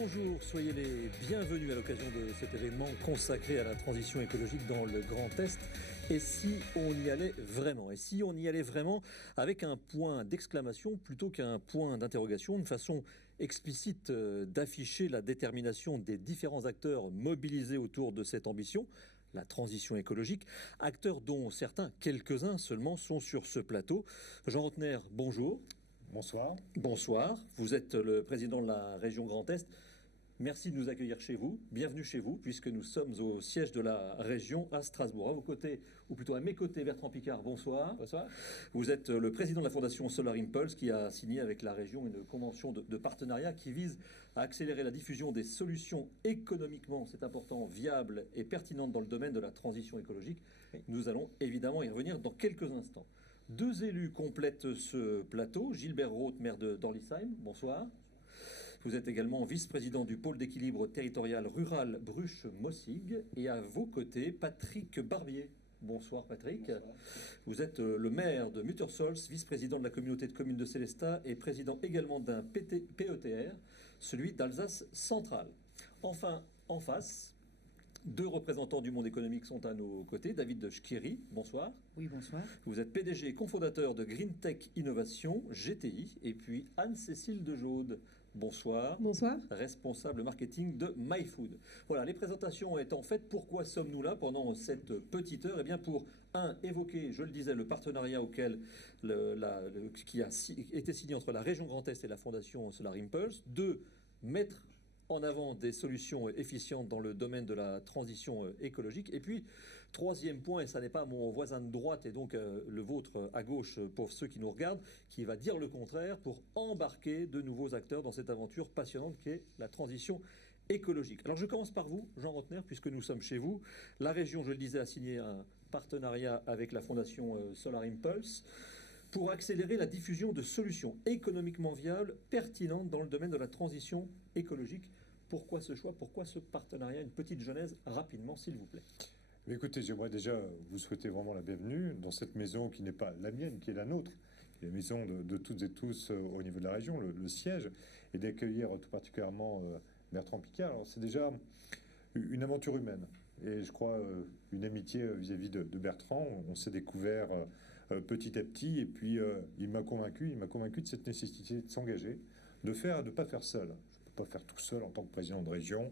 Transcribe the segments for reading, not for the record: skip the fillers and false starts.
Bonjour, soyez les bienvenus à l'occasion de cet événement consacré à la transition écologique dans le Grand Est. Et si on y allait vraiment? Et si on y allait vraiment avec un point d'exclamation plutôt qu'un point d'interrogation, une façon explicite d'afficher la détermination des différents acteurs mobilisés autour de cette ambition, la transition écologique, acteurs dont certains, quelques-uns seulement, sont sur ce plateau. Jean Rotner, bonjour. Bonsoir. Bonsoir, vous êtes le président de la région Grand Est. Merci de nous accueillir chez vous. Bienvenue chez vous, puisque nous sommes au siège de la région à Strasbourg. À vos côtés, ou plutôt à mes côtés, Bertrand Piccard, bonsoir. Bonsoir. Vous êtes le président de la fondation Solar Impulse, qui a signé avec la région une convention de partenariat qui vise à accélérer la diffusion des solutions économiquement, c'est important, viables et pertinentes dans le domaine de la transition écologique. Oui. Nous allons évidemment y revenir dans quelques instants. Deux élus complètent ce plateau. Gilbert Roth, maire d'Orlisheim, bonsoir. Vous êtes également vice-président du pôle d'équilibre territorial rural Bruches-Mossig. Et à vos côtés, Patrick Barbier. Bonsoir Patrick. Bonsoir. Vous êtes le maire de Muttersols, vice-président de la communauté de communes de Sélestat et président également d'un PETR, celui d'Alsace centrale. Enfin, en face, deux représentants du monde économique sont à nos côtés. David Schkiri, bonsoir. Oui, bonsoir. Vous êtes PDG et cofondateur de Green Tech Innovation, GTI. Et puis Anne-Cécile Dejaude, bonsoir. Bonsoir. Responsable marketing de MyFood. Voilà, les présentations étant faites, pourquoi sommes-nous là pendant cette petite heure? Eh bien pour, évoquer, je le disais, le partenariat qui a été signé entre la région Grand Est et la fondation Solar Impulse. Deux, mettre en avant des solutions efficientes dans le domaine de la transition écologique. Et puis, troisième point, et ça n'est pas mon voisin de droite et donc le vôtre à gauche pour ceux qui nous regardent, qui va dire le contraire pour embarquer de nouveaux acteurs dans cette aventure passionnante qu'est la transition écologique. Alors je commence par vous, Jean Rotner, puisque nous sommes chez vous. La région, je le disais, a signé un partenariat avec la fondation Solar Impulse pour accélérer la diffusion de solutions économiquement viables, pertinentes dans le domaine de la transition écologique. Pourquoi ce choix? Pourquoi ce partenariat? Une petite genèse, rapidement, s'il vous plaît. Mais écoutez, j'aimerais déjà vous souhaiter vraiment la bienvenue dans cette maison qui n'est pas la mienne, qui est la nôtre, qui est la maison de toutes et tous au niveau de la région, le siège, et d'accueillir tout particulièrement Bertrand Piccard. Alors c'est déjà une aventure humaine, et je crois une amitié vis-à-vis de Bertrand. On s'est découvert petit à petit, et puis il m'a convaincu de cette nécessité de s'engager, de ne pas faire seul. Je ne peux pas faire tout seul en tant que président de région,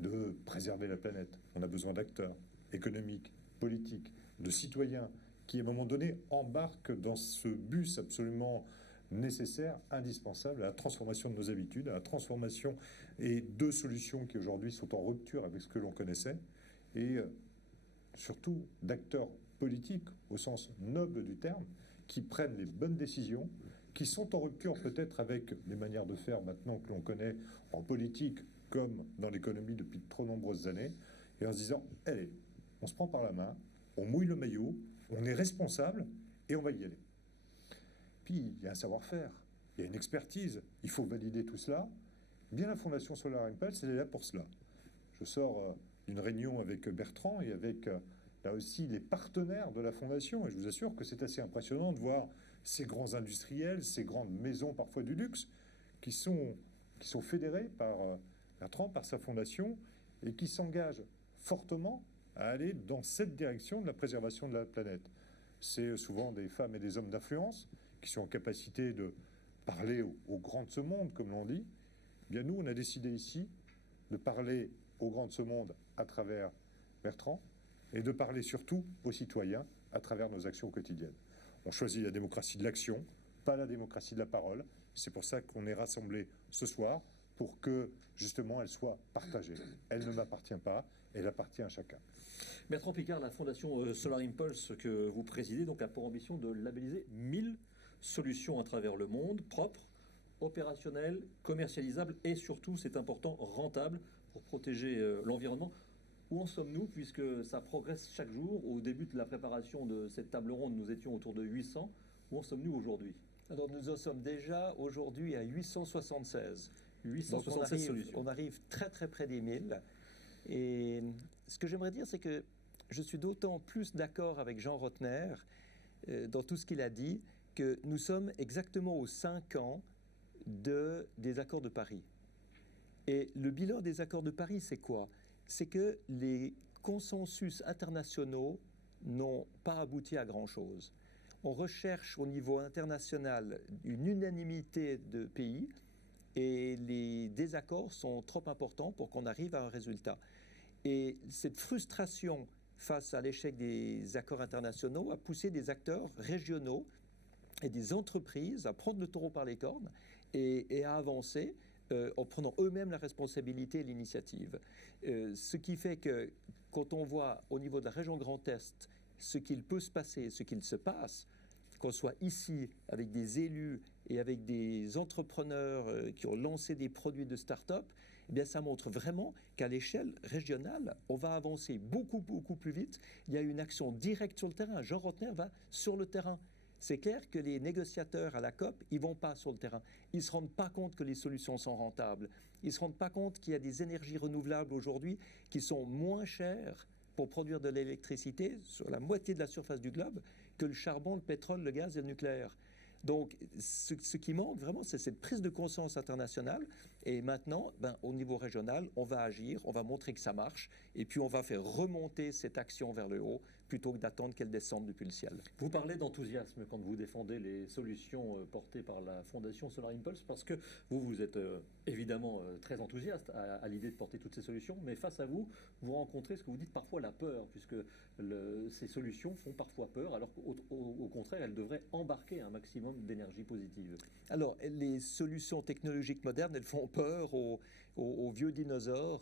de préserver la planète. On a besoin d'acteurs économiques, politiques, de citoyens qui, à un moment donné, embarquent dans ce bus absolument nécessaire, indispensable à la transformation de nos habitudes, à la transformation et de solutions qui aujourd'hui sont en rupture avec ce que l'on connaissait, et surtout d'acteurs politiques au sens noble du terme, qui prennent les bonnes décisions, qui sont en rupture peut-être avec les manières de faire maintenant que l'on connaît en politique comme dans l'économie depuis de trop nombreuses années, et en se disant, allez, on se prend par la main, on mouille le maillot, on est responsable et on va y aller. Puis il y a un savoir-faire, il y a une expertise, il faut valider tout cela. Bien la Fondation Solar Impulse, elle est là pour cela. Je sors d'une réunion avec Bertrand et avec là aussi les partenaires de la Fondation, et je vous assure que c'est assez impressionnant de voir ces grands industriels, ces grandes maisons parfois du luxe, qui sont fédérés par Bertrand, par sa fondation, et qui s'engagent fortement à aller dans cette direction de la préservation de la planète. C'est souvent des femmes et des hommes d'influence qui sont en capacité de parler aux grands de ce monde, comme l'on dit. Eh bien, nous, on a décidé ici de parler aux grands de ce monde à travers Bertrand et de parler surtout aux citoyens à travers nos actions quotidiennes. On choisit la démocratie de l'action, pas la démocratie de la parole. C'est pour ça qu'on est rassemblés ce soir, pour que, justement, elle soit partagée. Elle ne m'appartient pas, elle appartient à chacun. Bertrand Piccard, la fondation Solar Impulse que vous présidez, donc, a pour ambition de labelliser 1000 solutions à travers le monde, propres, opérationnelles, commercialisables et surtout, c'est important, rentables pour protéger l'environnement. Où en sommes-nous, puisque ça progresse chaque jour? Au début de la préparation de cette table ronde, nous étions autour de 800. Où en sommes-nous aujourd'hui? Alors nous en sommes déjà aujourd'hui à 876. 876 solutions. On arrive très très près des 1000. Et ce que j'aimerais dire, c'est que je suis d'autant plus d'accord avec Jean Rotner dans tout ce qu'il a dit, que nous sommes exactement aux 5 ans des accords de Paris. Et le bilan des accords de Paris, c'est quoi? C'est que les consensus internationaux n'ont pas abouti à grand-chose. On recherche au niveau international une unanimité de pays et les désaccords sont trop importants pour qu'on arrive à un résultat. Et cette frustration face à l'échec des accords internationaux a poussé des acteurs régionaux et des entreprises à prendre le taureau par les cornes et à avancer en prenant eux-mêmes la responsabilité et l'initiative. Ce qui fait que quand on voit au niveau de la région Grand Est ce qu'il peut se passer, ce qu'il se passe, qu'on soit ici avec des élus et avec des entrepreneurs qui ont lancé des produits de start-up, eh bien, ça montre vraiment qu'à l'échelle régionale, on va avancer beaucoup, beaucoup plus vite. Il y a une action directe sur le terrain. Jean Rotner va sur le terrain. C'est clair que les négociateurs à la COP, ils ne vont pas sur le terrain. Ils ne se rendent pas compte que les solutions sont rentables. Ils ne se rendent pas compte qu'il y a des énergies renouvelables aujourd'hui qui sont moins chères pour produire de l'électricité sur la moitié de la surface du globe que le charbon, le pétrole, le gaz et le nucléaire. Donc, ce qui manque vraiment, c'est cette prise de conscience internationale. Et maintenant, au niveau régional, on va agir, on va montrer que ça marche, et puis on va faire remonter cette action vers le haut, plutôt que d'attendre qu'elle descende depuis le ciel. Vous parlez d'enthousiasme quand vous défendez les solutions portées par la Fondation Solar Impulse, parce que vous êtes évidemment très enthousiaste à l'idée de porter toutes ces solutions, mais face à vous, vous rencontrez ce que vous dites parfois la peur, puisque ces solutions font parfois peur, alors qu'au contraire, elles devraient embarquer un maximum d'énergie positive. Alors, les solutions technologiques modernes, elles font peur aux vieux dinosaures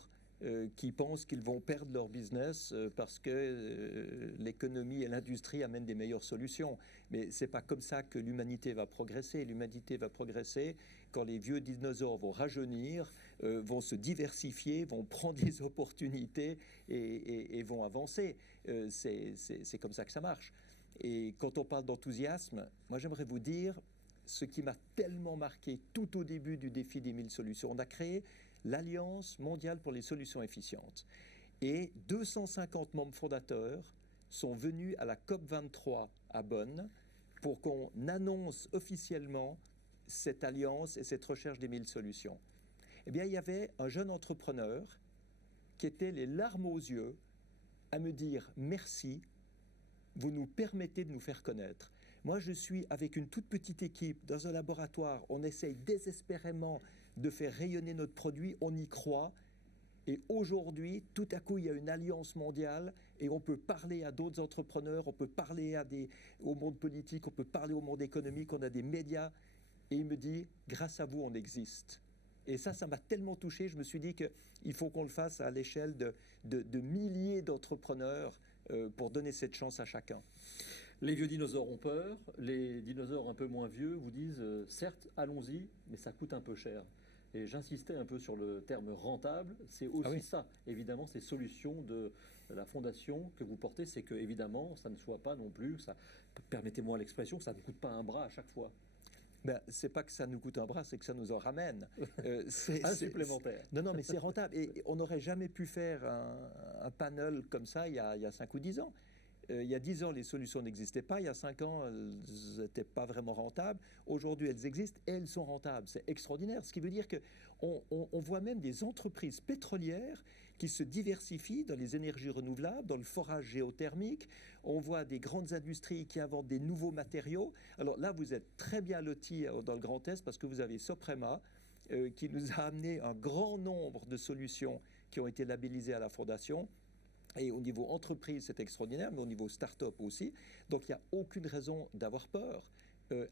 qui pensent qu'ils vont perdre leur business parce que l'économie et l'industrie amènent des meilleures solutions. Mais ce n'est pas comme ça que l'humanité va progresser. L'humanité va progresser quand les vieux dinosaures vont rajeunir, vont se diversifier, vont prendre des opportunités et vont avancer. C'est comme ça que ça marche. Et quand on parle d'enthousiasme, moi j'aimerais vous dire ce qui m'a tellement marqué tout au début du défi des 1000 solutions. On a créé l'Alliance mondiale pour les solutions efficientes. Et 250 membres fondateurs sont venus à la COP23 à Bonn pour qu'on annonce officiellement cette alliance et cette recherche des 1000 solutions. Eh bien, il y avait un jeune entrepreneur qui était les larmes aux yeux à me dire « Merci, vous nous permettez de nous faire connaître ». Moi, je suis avec une toute petite équipe dans un laboratoire. On essaye désespérément de faire rayonner notre produit. On y croit. Et aujourd'hui, tout à coup, il y a une alliance mondiale et on peut parler à d'autres entrepreneurs, on peut parler au monde politique, on peut parler au monde économique, on a des médias. Et il me dit, grâce à vous, on existe. Et ça m'a tellement touché. Je me suis dit qu'il faut qu'on le fasse à l'échelle de milliers d'entrepreneurs pour donner cette chance à chacun. Les vieux dinosaures ont peur, les dinosaures un peu moins vieux vous disent certes, allons-y, mais ça coûte un peu cher. Et j'insistais un peu sur le terme rentable, c'est aussi ça, évidemment, ces solutions de la fondation que vous portez, c'est que évidemment, ça ne soit pas non plus, ça, permettez-moi l'expression, ça ne coûte pas un bras à chaque fois. C'est pas que ça nous coûte un bras, c'est que ça nous en ramène. Un supplémentaire. Non, mais c'est rentable. Et on n'aurait jamais pu faire un panel comme ça il y a 5 ou 10 ans. Il y a 10 ans, les solutions n'existaient pas. Il y a 5 ans, elles n'étaient pas vraiment rentables. Aujourd'hui, elles existent et elles sont rentables. C'est extraordinaire. Ce qui veut dire qu'on voit même des entreprises pétrolières qui se diversifient dans les énergies renouvelables, dans le forage géothermique. On voit des grandes industries qui inventent des nouveaux matériaux. Alors là, vous êtes très bien lotis dans le Grand Est parce que vous avez Soprema qui nous a amené un grand nombre de solutions qui ont été labellisées à la Fondation. Et au niveau entreprise, c'est extraordinaire, mais au niveau start-up aussi. Donc, il n'y a aucune raison d'avoir peur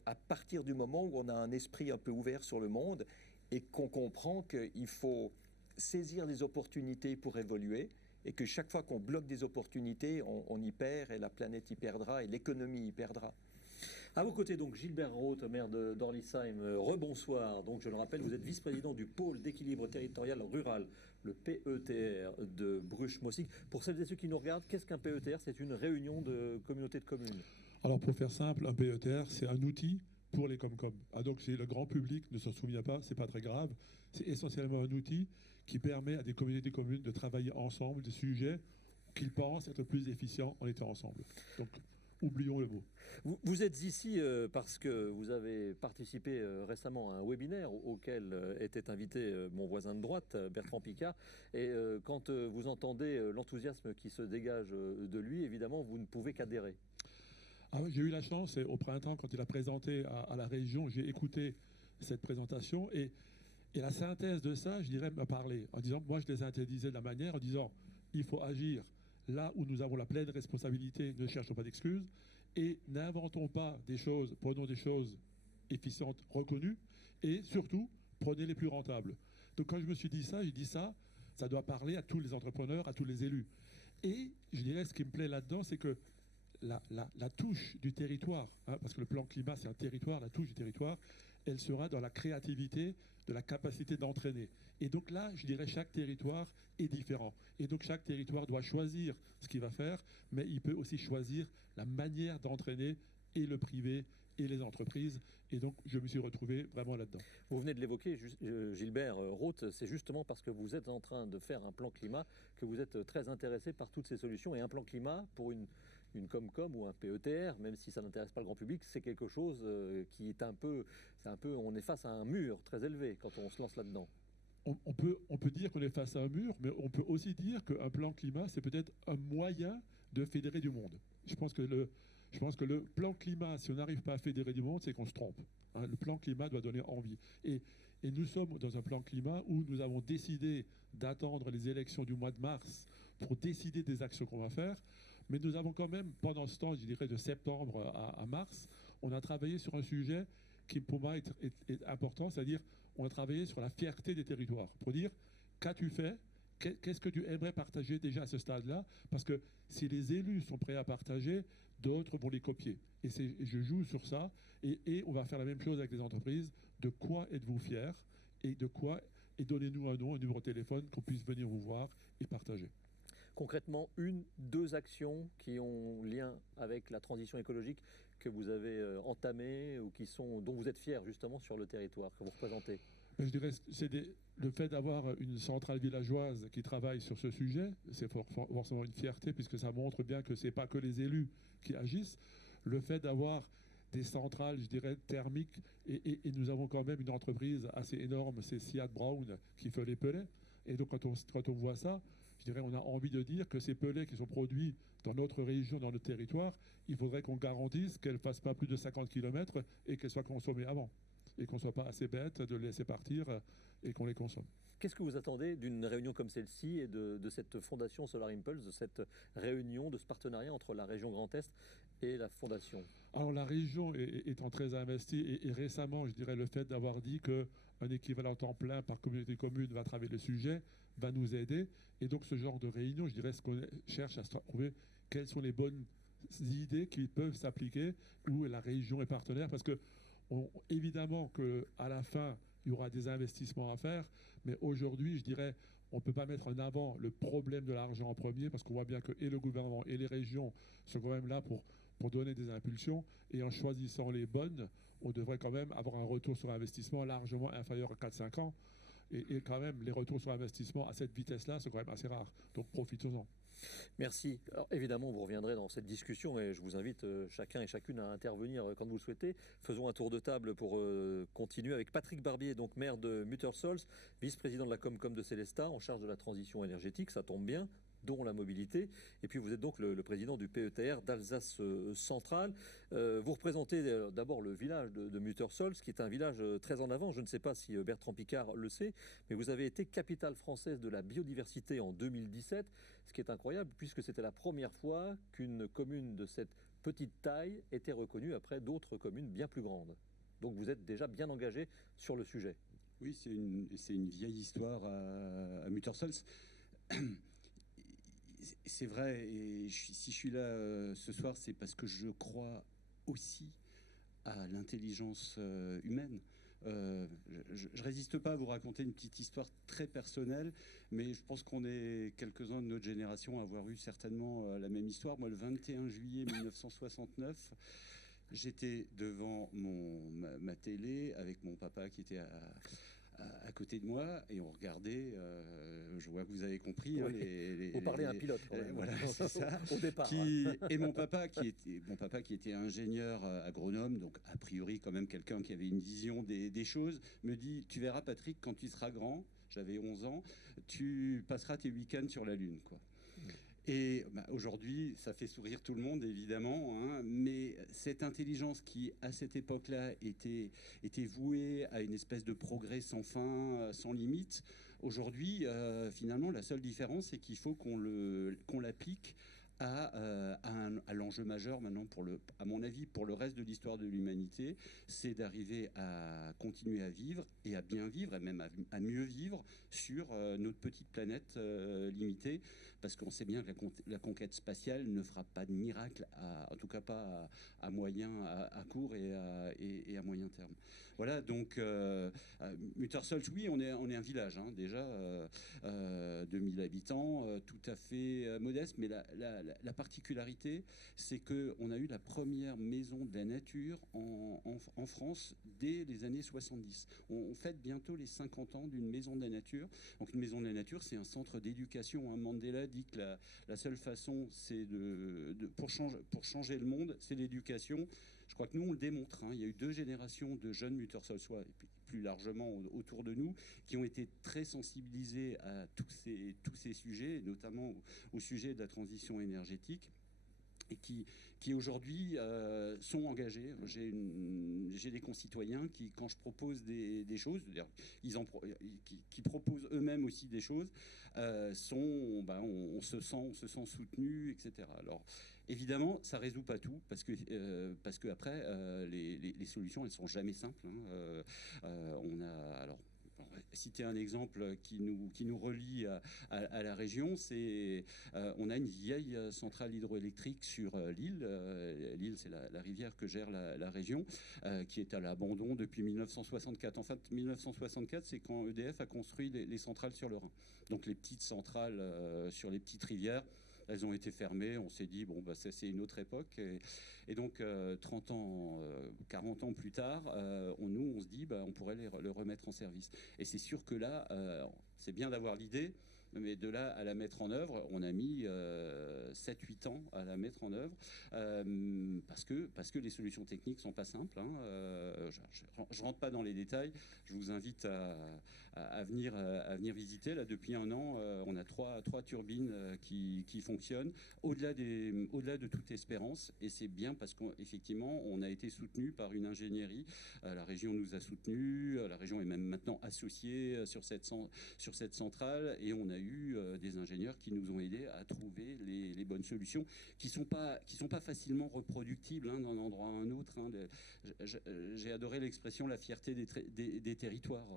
à partir du moment où on a un esprit un peu ouvert sur le monde et qu'on comprend qu'il faut saisir les opportunités pour évoluer et que chaque fois qu'on bloque des opportunités, on y perd et la planète y perdra et l'économie y perdra. À vos côtés, donc, Gilbert Roth, maire d'Orlisheim. Rebonsoir. Donc, je le rappelle, vous êtes vice-président du pôle d'équilibre territorial rural, le PETR de Bruches-Mossig. Pour celles et ceux qui nous regardent, qu'est-ce qu'un PETR? C'est une réunion de communautés de communes. Alors, pour faire simple, un PETR, c'est un outil pour les Comcom. Donc, si le grand public ne s'en souvient pas, c'est pas très grave. C'est essentiellement un outil qui permet à des communautés de communes de travailler ensemble des sujets qu'ils pensent être plus efficients en étant ensemble. Donc, oublions le mot. Vous êtes ici parce que vous avez participé récemment à un webinaire auquel était invité mon voisin de droite, Bertrand Piccard. Et quand vous entendez l'enthousiasme qui se dégage de lui, évidemment, vous ne pouvez qu'adhérer. Ah oui, j'ai eu la chance, et au printemps, quand il a présenté à la région, j'ai écouté cette présentation. Et la synthèse de ça, je dirais, m'a parlé. En disant, moi, je les synthétisais de la manière, en disant, il faut agir là où nous avons la pleine responsabilité, ne cherchons pas d'excuses, et n'inventons pas des choses, prenons des choses efficientes, reconnues, et surtout, prenez les plus rentables. Donc quand je me suis dit ça, j'ai dit ça, ça doit parler à tous les entrepreneurs, à tous les élus. Et je dirais, ce qui me plaît là-dedans, c'est que la touche du territoire, hein, parce que le plan climat, c'est un territoire, la touche du territoire, elle sera dans la créativité, de la capacité d'entraîner. Et donc là, je dirais, chaque territoire est différent. Et donc chaque territoire doit choisir ce qu'il va faire, mais il peut aussi choisir la manière d'entraîner et le privé et les entreprises. Et donc, je me suis retrouvé vraiment là-dedans. Vous venez de l'évoquer, Gilbert Roth, c'est justement parce que vous êtes en train de faire un plan climat que vous êtes très intéressé par toutes ces solutions. Et un plan climat, pour une Comcom ou un PETR, même si ça n'intéresse pas le grand public, c'est quelque chose qui est on est face à un mur très élevé quand on se lance là-dedans. On peut dire qu'on est face à un mur, mais on peut aussi dire qu'un plan climat, c'est peut-être un moyen de fédérer du monde. Je pense que le plan climat, si on n'arrive pas à fédérer du monde, c'est qu'on se trompe. Hein, le plan climat doit donner envie. Et nous sommes dans un plan climat où nous avons décidé d'attendre les élections du mois de mars pour décider des actions qu'on va faire. Mais nous avons quand même, pendant ce temps, je dirais de septembre à mars, on a travaillé sur un sujet qui pour moi est important, c'est-à-dire on a travaillé sur la fierté des territoires, pour dire qu'as-tu fait, qu'est-ce que tu aimerais partager déjà à ce stade-là, parce que si les élus sont prêts à partager, d'autres vont les copier. Et je joue sur ça, et on va faire la même chose avec les entreprises. De quoi êtes-vous fiers, et donnez-nous un nom, un numéro de téléphone, qu'on puisse venir vous voir et partager. Concrètement, deux actions qui ont lien avec la transition écologique que vous avez entamées ou dont vous êtes fiers justement sur le territoire que vous représentez. Je dirais c'est le fait d'avoir une centrale villageoise qui travaille sur ce sujet, c'est forcément une fierté puisque ça montre bien que ce n'est pas que les élus qui agissent. Le fait d'avoir des centrales, je dirais, thermiques, et nous avons quand même une entreprise assez énorme, c'est Siad Brown qui fait les pellets. Et donc quand on voit ça, je dirais, on a envie de dire que ces pellets qui sont produits dans notre région, dans notre territoire, il faudrait qu'on garantisse qu'elles ne fassent pas plus de 50 km et qu'elles soient consommées avant. Et qu'on ne soit pas assez bête de les laisser partir et qu'on les consomme. Qu'est-ce que vous attendez d'une réunion comme celle-ci et de cette fondation Solar Impulse, de cette réunion, de ce partenariat entre la région Grand Est et la fondation? Alors la région étant très investie et récemment, je dirais, le fait d'avoir dit qu'un équivalent temps plein par communauté commune va travailler le sujet, va nous aider. Et donc ce genre de réunion, je dirais, ce qu'on cherche à trouver, quelles sont les bonnes idées qui peuvent s'appliquer, où la région est partenaire, parce que évidemment qu'à la fin, il y aura des investissements à faire, mais aujourd'hui, je dirais, on ne peut pas mettre en avant le problème de l'argent en premier, parce qu'on voit bien que et le gouvernement et les régions sont quand même là pour donner des impulsions, et en choisissant les bonnes, on devrait quand même avoir un retour sur investissement largement inférieur à 4-5 ans, et quand même, les retours sur investissement à cette vitesse-là sont quand même assez rares, donc profitons-en. Merci. Alors, évidemment, vous reviendrez dans cette discussion et je vous invite chacun et chacune à intervenir quand vous le souhaitez. Faisons un tour de table pour continuer avec Patrick Barbier, donc maire de Muttersols, vice-président de la Comcom de Célestat, en charge de la transition énergétique, ça tombe bien, dont la mobilité. Et puis vous êtes donc le président du PETR d'Alsace centrale. Vous représentez d'abord le village de Muttersols, qui est un village très en avant. Je ne sais pas si Bertrand Piccard le sait, mais vous avez été capitale française de la biodiversité en 2017, ce qui est incroyable puisque c'était la première fois qu'une commune de cette petite taille était reconnue après d'autres communes bien plus grandes. Donc vous êtes déjà bien engagé sur le sujet. Oui, c'est une vieille histoire à Muttersols. C'est vrai, et si je suis là ce soir, c'est parce que je crois aussi à l'intelligence humaine. Je résiste pas à vous raconter une petite histoire très personnelle, mais je pense qu'on est quelques-uns de notre génération à avoir eu certainement la même histoire. Moi, le 21 juillet 1969, j'étais devant ma télé avec mon papa qui était à côté de moi et on regardait. Je vois que vous avez compris. Hein, vous parlez à un pilote. Quand même. Voilà, c'est ça. Au départ. Et mon papa qui était ingénieur agronome, donc a priori quand même quelqu'un qui avait une vision des choses, me dit: tu verras Patrick, quand tu seras grand, j'avais 11 ans, tu passeras tes week-ends sur la Lune, quoi. Et aujourd'hui, ça fait sourire tout le monde, évidemment, hein, mais cette intelligence qui, à cette époque-là, était vouée à une espèce de progrès sans fin, sans limite, aujourd'hui, finalement, la seule différence, c'est qu'il faut qu'on l'applique à l'enjeu majeur maintenant, à mon avis, pour le reste de l'histoire de l'humanité, c'est d'arriver à continuer à vivre et à bien vivre et même à mieux vivre sur notre petite planète limitée, parce qu'on sait bien que la conquête spatiale ne fera pas de miracle, en tout cas pas à moyen, à court et à moyen terme. Voilà, donc Muttersholz, oui, on est un village, hein, déjà, 2000 habitants, tout à fait modeste, mais la particularité, c'est qu'on a eu la première maison de la nature en France dès les années 70. On fête bientôt les 50 ans d'une maison de la nature. Donc une maison de la nature, c'est un centre d'éducation. Hein. Mandela dit que la seule façon, c'est pour changer le monde, c'est l'éducation. Je crois que nous, on le démontre. Hein. Il y a eu 2 générations de jeunes Muttersholzois, et puis plus largement autour de nous, qui ont été très sensibilisés à tous ces sujets, notamment au sujet de la transition énergétique, et qui aujourd'hui sont engagés. J'ai des concitoyens qui, quand je propose des choses, qui proposent eux-mêmes aussi des choses, on se sent soutenu, etc. Alors, évidemment, ça résout pas tout, parce que après, les solutions, elles sont jamais simples. Hein. Alors, citer un exemple qui nous relie à la région, c'est on a une vieille centrale hydroélectrique sur l'île. L'île, c'est la rivière que gère la région, qui est à l'abandon depuis 1964. En fait, 1964, c'est quand EDF a construit les centrales sur le Rhin. Donc les petites centrales sur les petites rivières, elles ont été fermées. On s'est dit, bon, bah, c'est une autre époque. Et donc, 30 ans, 40 ans plus tard, on se dit, bah, on pourrait le remettre en service. Et c'est sûr que là, c'est bien d'avoir l'idée, mais de là à la mettre en œuvre, on a mis 7-8 ans à la mettre en œuvre, parce que les solutions techniques sont pas simples. Hein. Je rentre pas dans les détails. Je vous invite à venir visiter. Là, depuis 1 an, on a trois turbines qui fonctionnent au-delà de toute espérance. Et c'est bien parce qu'effectivement, on a été soutenu par une ingénierie. La région nous a soutenus. La région est même maintenant associée sur cette centrale. Et on a eu des ingénieurs qui nous ont aidés à trouver les bonnes solutions qui sont pas facilement reproductibles, hein, d'un endroit à un autre. Hein. J'ai adoré l'expression la fierté des territoires.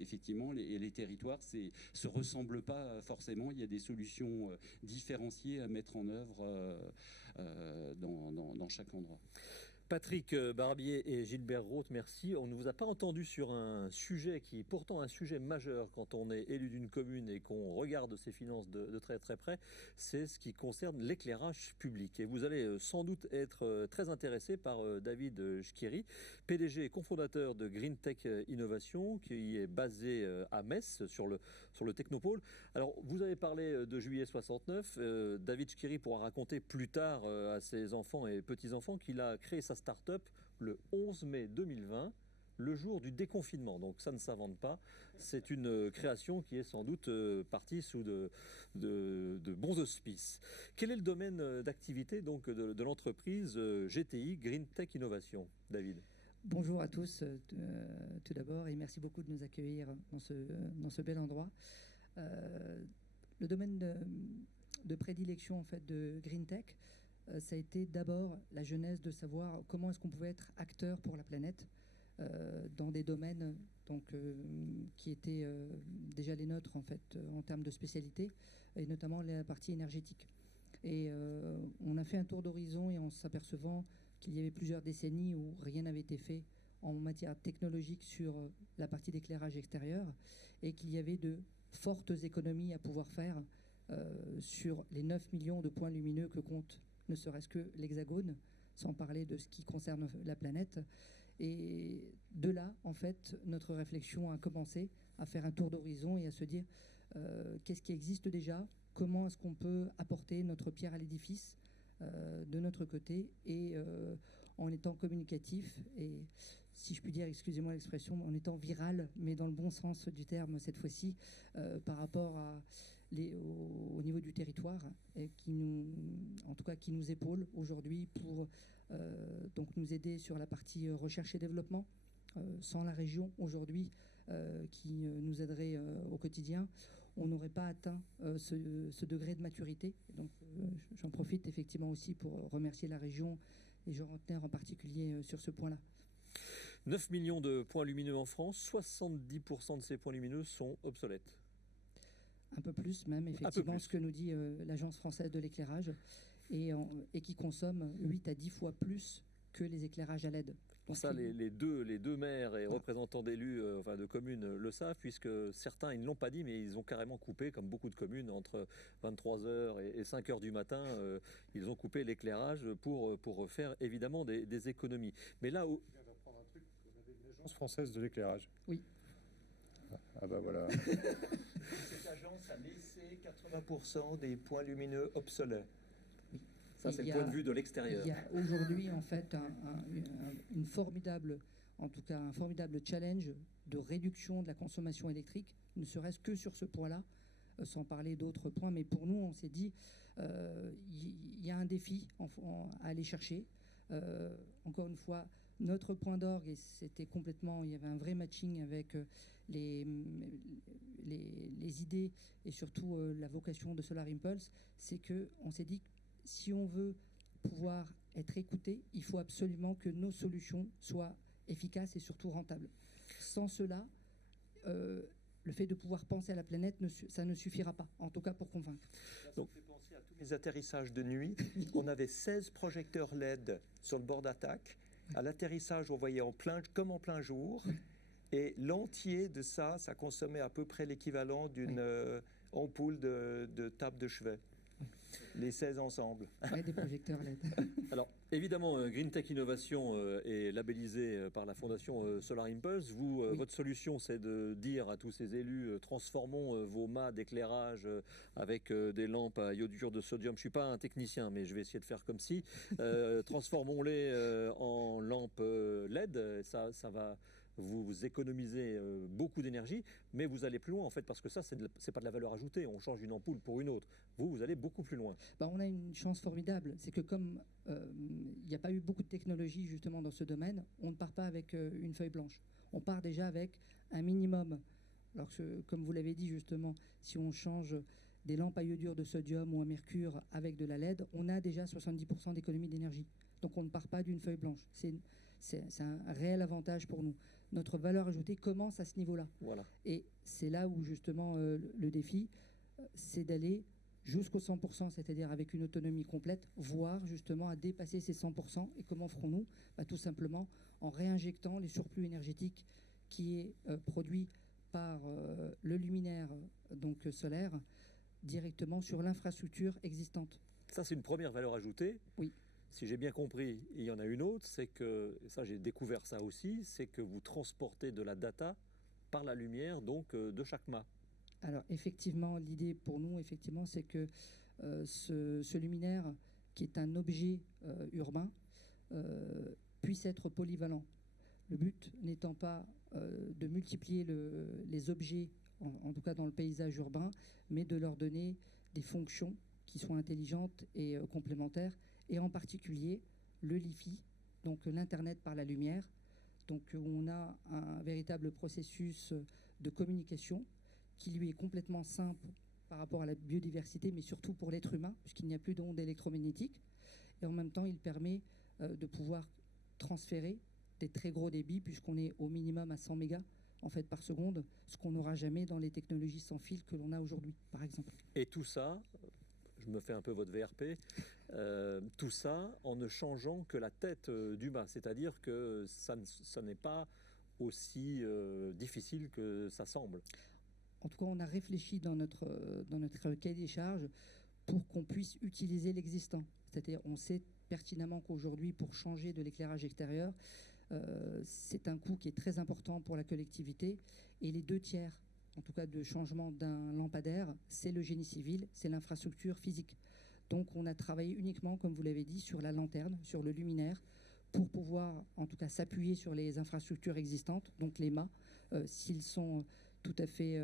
Effectivement, les territoires se ressemblent pas forcément. Il y a des solutions différenciées à mettre en œuvre dans chaque endroit. Patrick Barbier et Gilbert Roth, merci. On ne vous a pas entendu sur un sujet qui est pourtant un sujet majeur quand on est élu d'une commune et qu'on regarde ses finances de très très près, c'est ce qui concerne l'éclairage public. Et vous allez sans doute être très intéressé par David Schkiri, PDG et cofondateur de Green Tech Innovation, qui est basé à Metz, sur le Technopôle. Alors, vous avez parlé de juillet 69. David Schkiri pourra raconter plus tard à ses enfants et petits-enfants qu'il a créé sa start-up le 11 mai 2020, le jour du déconfinement. Donc ça ne s'invente pas. C'est une création qui est sans doute partie sous de bons auspices. Quel est le domaine d'activité donc de l'entreprise GTI, Green Tech Innovation, David? Bonjour à tous, tout d'abord, et merci beaucoup de nous accueillir dans ce bel endroit. Le domaine de prédilection en fait, de Green Tech, ça a été d'abord la genèse de savoir comment est-ce qu'on pouvait être acteur pour la planète dans des domaines donc, qui étaient déjà les nôtres en fait en termes de spécialité, et notamment la partie énergétique. Et on a fait un tour d'horizon et en s'apercevant qu'il y avait plusieurs décennies où rien n'avait été fait en matière technologique sur la partie d'éclairage extérieur, et qu'il y avait de fortes économies à pouvoir faire sur les 9 millions de points lumineux que compte ne serait-ce que l'Hexagone, sans parler de ce qui concerne la planète. Et de là, en fait, notre réflexion a commencé à faire un tour d'horizon et à se dire qu'est-ce qui existe déjà, comment est-ce qu'on peut apporter notre pierre à l'édifice de notre côté, et en étant communicatif et, si je puis dire, excusez-moi l'expression, en étant viral, mais dans le bon sens du terme cette fois-ci, par rapport au niveau du territoire, et en tout cas qui nous épaule aujourd'hui pour donc nous aider sur la partie recherche et développement. Sans la région aujourd'hui qui nous aiderait au quotidien, on n'aurait pas atteint ce degré de maturité. Donc j'en profite effectivement aussi pour remercier la région et Jean Rentner en particulier sur ce point-là. 9 millions de points lumineux en France, 70% de ces points lumineux sont obsolètes. Un peu plus même, effectivement, ce que nous dit l'Agence française de l'éclairage, et qui consomme 8 à 10 fois plus que les éclairages à LED. Pour ça, les deux maires et représentants d'élus, enfin de communes, le savent, puisque certains, ils ne l'ont pas dit, mais ils ont carrément coupé, comme beaucoup de communes, entre 23h et 5h du matin, ils ont coupé l'éclairage pour faire évidemment des économies. Mais là où... Je viens d'apprendre un truc, on avait une agence française de l'éclairage. Oui. Ah bah voilà. Cette agence a laissé 80% des points lumineux obsolètes. Ça, c'est le point de vue de l'extérieur. Il y a aujourd'hui, en fait, un formidable challenge de réduction de la consommation électrique, ne serait-ce que sur ce point-là, sans parler d'autres points. Mais pour nous, on s'est dit, il y a un défi à aller chercher. Encore une fois, notre point d'orgue, et c'était complètement, il y avait un vrai matching avec les idées et surtout la vocation de Solar Impulse, c'est qu'on s'est dit, si on veut pouvoir être écouté, il faut absolument que nos solutions soient efficaces et surtout rentables. Sans cela, le fait de pouvoir penser à la planète, ça ne suffira pas, en tout cas pour convaincre. Ça me fait penser à tous mes atterrissages de nuit. On avait 16 projecteurs LED sur le bord d'attaque. À l'atterrissage, on voyait comme en plein jour. Et l'entier de ça consommait à peu près l'équivalent d'une ampoule de table de chevet. Les 16 ensemble. Ouais, des projecteurs LED. Alors, évidemment, Green Tech Innovation est labellisé par la fondation Solar Impulse. Vous, Oui. votre solution, c'est de dire à tous ces élus, transformons vos mâts d'éclairage avec des lampes à iodure de sodium. Je ne suis pas un technicien, mais je vais essayer de faire comme si. Transformons-les en lampes LED. Ça va... Vous économisez beaucoup d'énergie, mais vous allez plus loin en fait, parce que ça, c'est pas de la valeur ajoutée. On change une ampoule pour une autre. Vous allez beaucoup plus loin. On a une chance formidable, c'est que comme il n'y a pas eu beaucoup de technologie justement dans ce domaine, on ne part pas avec une feuille blanche. On part déjà avec un minimum. Alors que, comme vous l'avez dit justement, si on change des lampes à iodure de sodium ou à mercure avec de la LED, on a déjà 70% d'économie d'énergie. Donc on ne part pas d'une feuille blanche. C'est un réel avantage pour nous. Notre valeur ajoutée commence à ce niveau-là. Voilà. Et c'est là où justement le défi, c'est d'aller jusqu'au 100%, c'est-à-dire avec une autonomie complète, voire justement à dépasser ces 100%. Et comment ferons-nous ? Tout simplement en réinjectant les surplus énergétiques qui est produit par le luminaire donc solaire directement sur l'infrastructure existante. Ça, c'est une première valeur ajoutée. Oui. Si j'ai bien compris, il y en a une autre, c'est que, ça j'ai découvert ça aussi, c'est que vous transportez de la data par la lumière donc de chaque mât. Alors effectivement, l'idée pour nous, effectivement, c'est que ce luminaire, qui est un objet urbain, puisse être polyvalent. Le but n'étant pas de multiplier les objets, en tout cas dans le paysage urbain, mais de leur donner des fonctions qui soient intelligentes et complémentaires, et en particulier le LiFi, donc l'Internet par la lumière. Donc on a un véritable processus de communication qui lui est complètement simple par rapport à la biodiversité, mais surtout pour l'être humain, puisqu'il n'y a plus d'ondes électromagnétiques. Et en même temps, il permet de pouvoir transférer des très gros débits, puisqu'on est au minimum à 100 mégas en fait, par seconde, ce qu'on n'aura jamais dans les technologies sans fil que l'on a aujourd'hui, par exemple. Et tout ça, je me fais un peu votre VRP, tout ça en ne changeant que la tête du mât, c'est-à-dire que ça n'est pas aussi difficile que ça semble. En tout cas, on a réfléchi dans notre cahier des charges pour qu'on puisse utiliser l'existant. C'est-à-dire, on sait pertinemment qu'aujourd'hui, pour changer de l'éclairage extérieur, C'est un coût qui est très important pour la collectivité. Et les 2 tiers, en tout cas, de changement d'un lampadaire, c'est le génie civil, c'est l'infrastructure physique. Donc on a travaillé uniquement, comme vous l'avez dit, sur la lanterne, sur le luminaire, pour pouvoir en tout cas s'appuyer sur les infrastructures existantes, donc les mâts, s'ils sont tout à fait,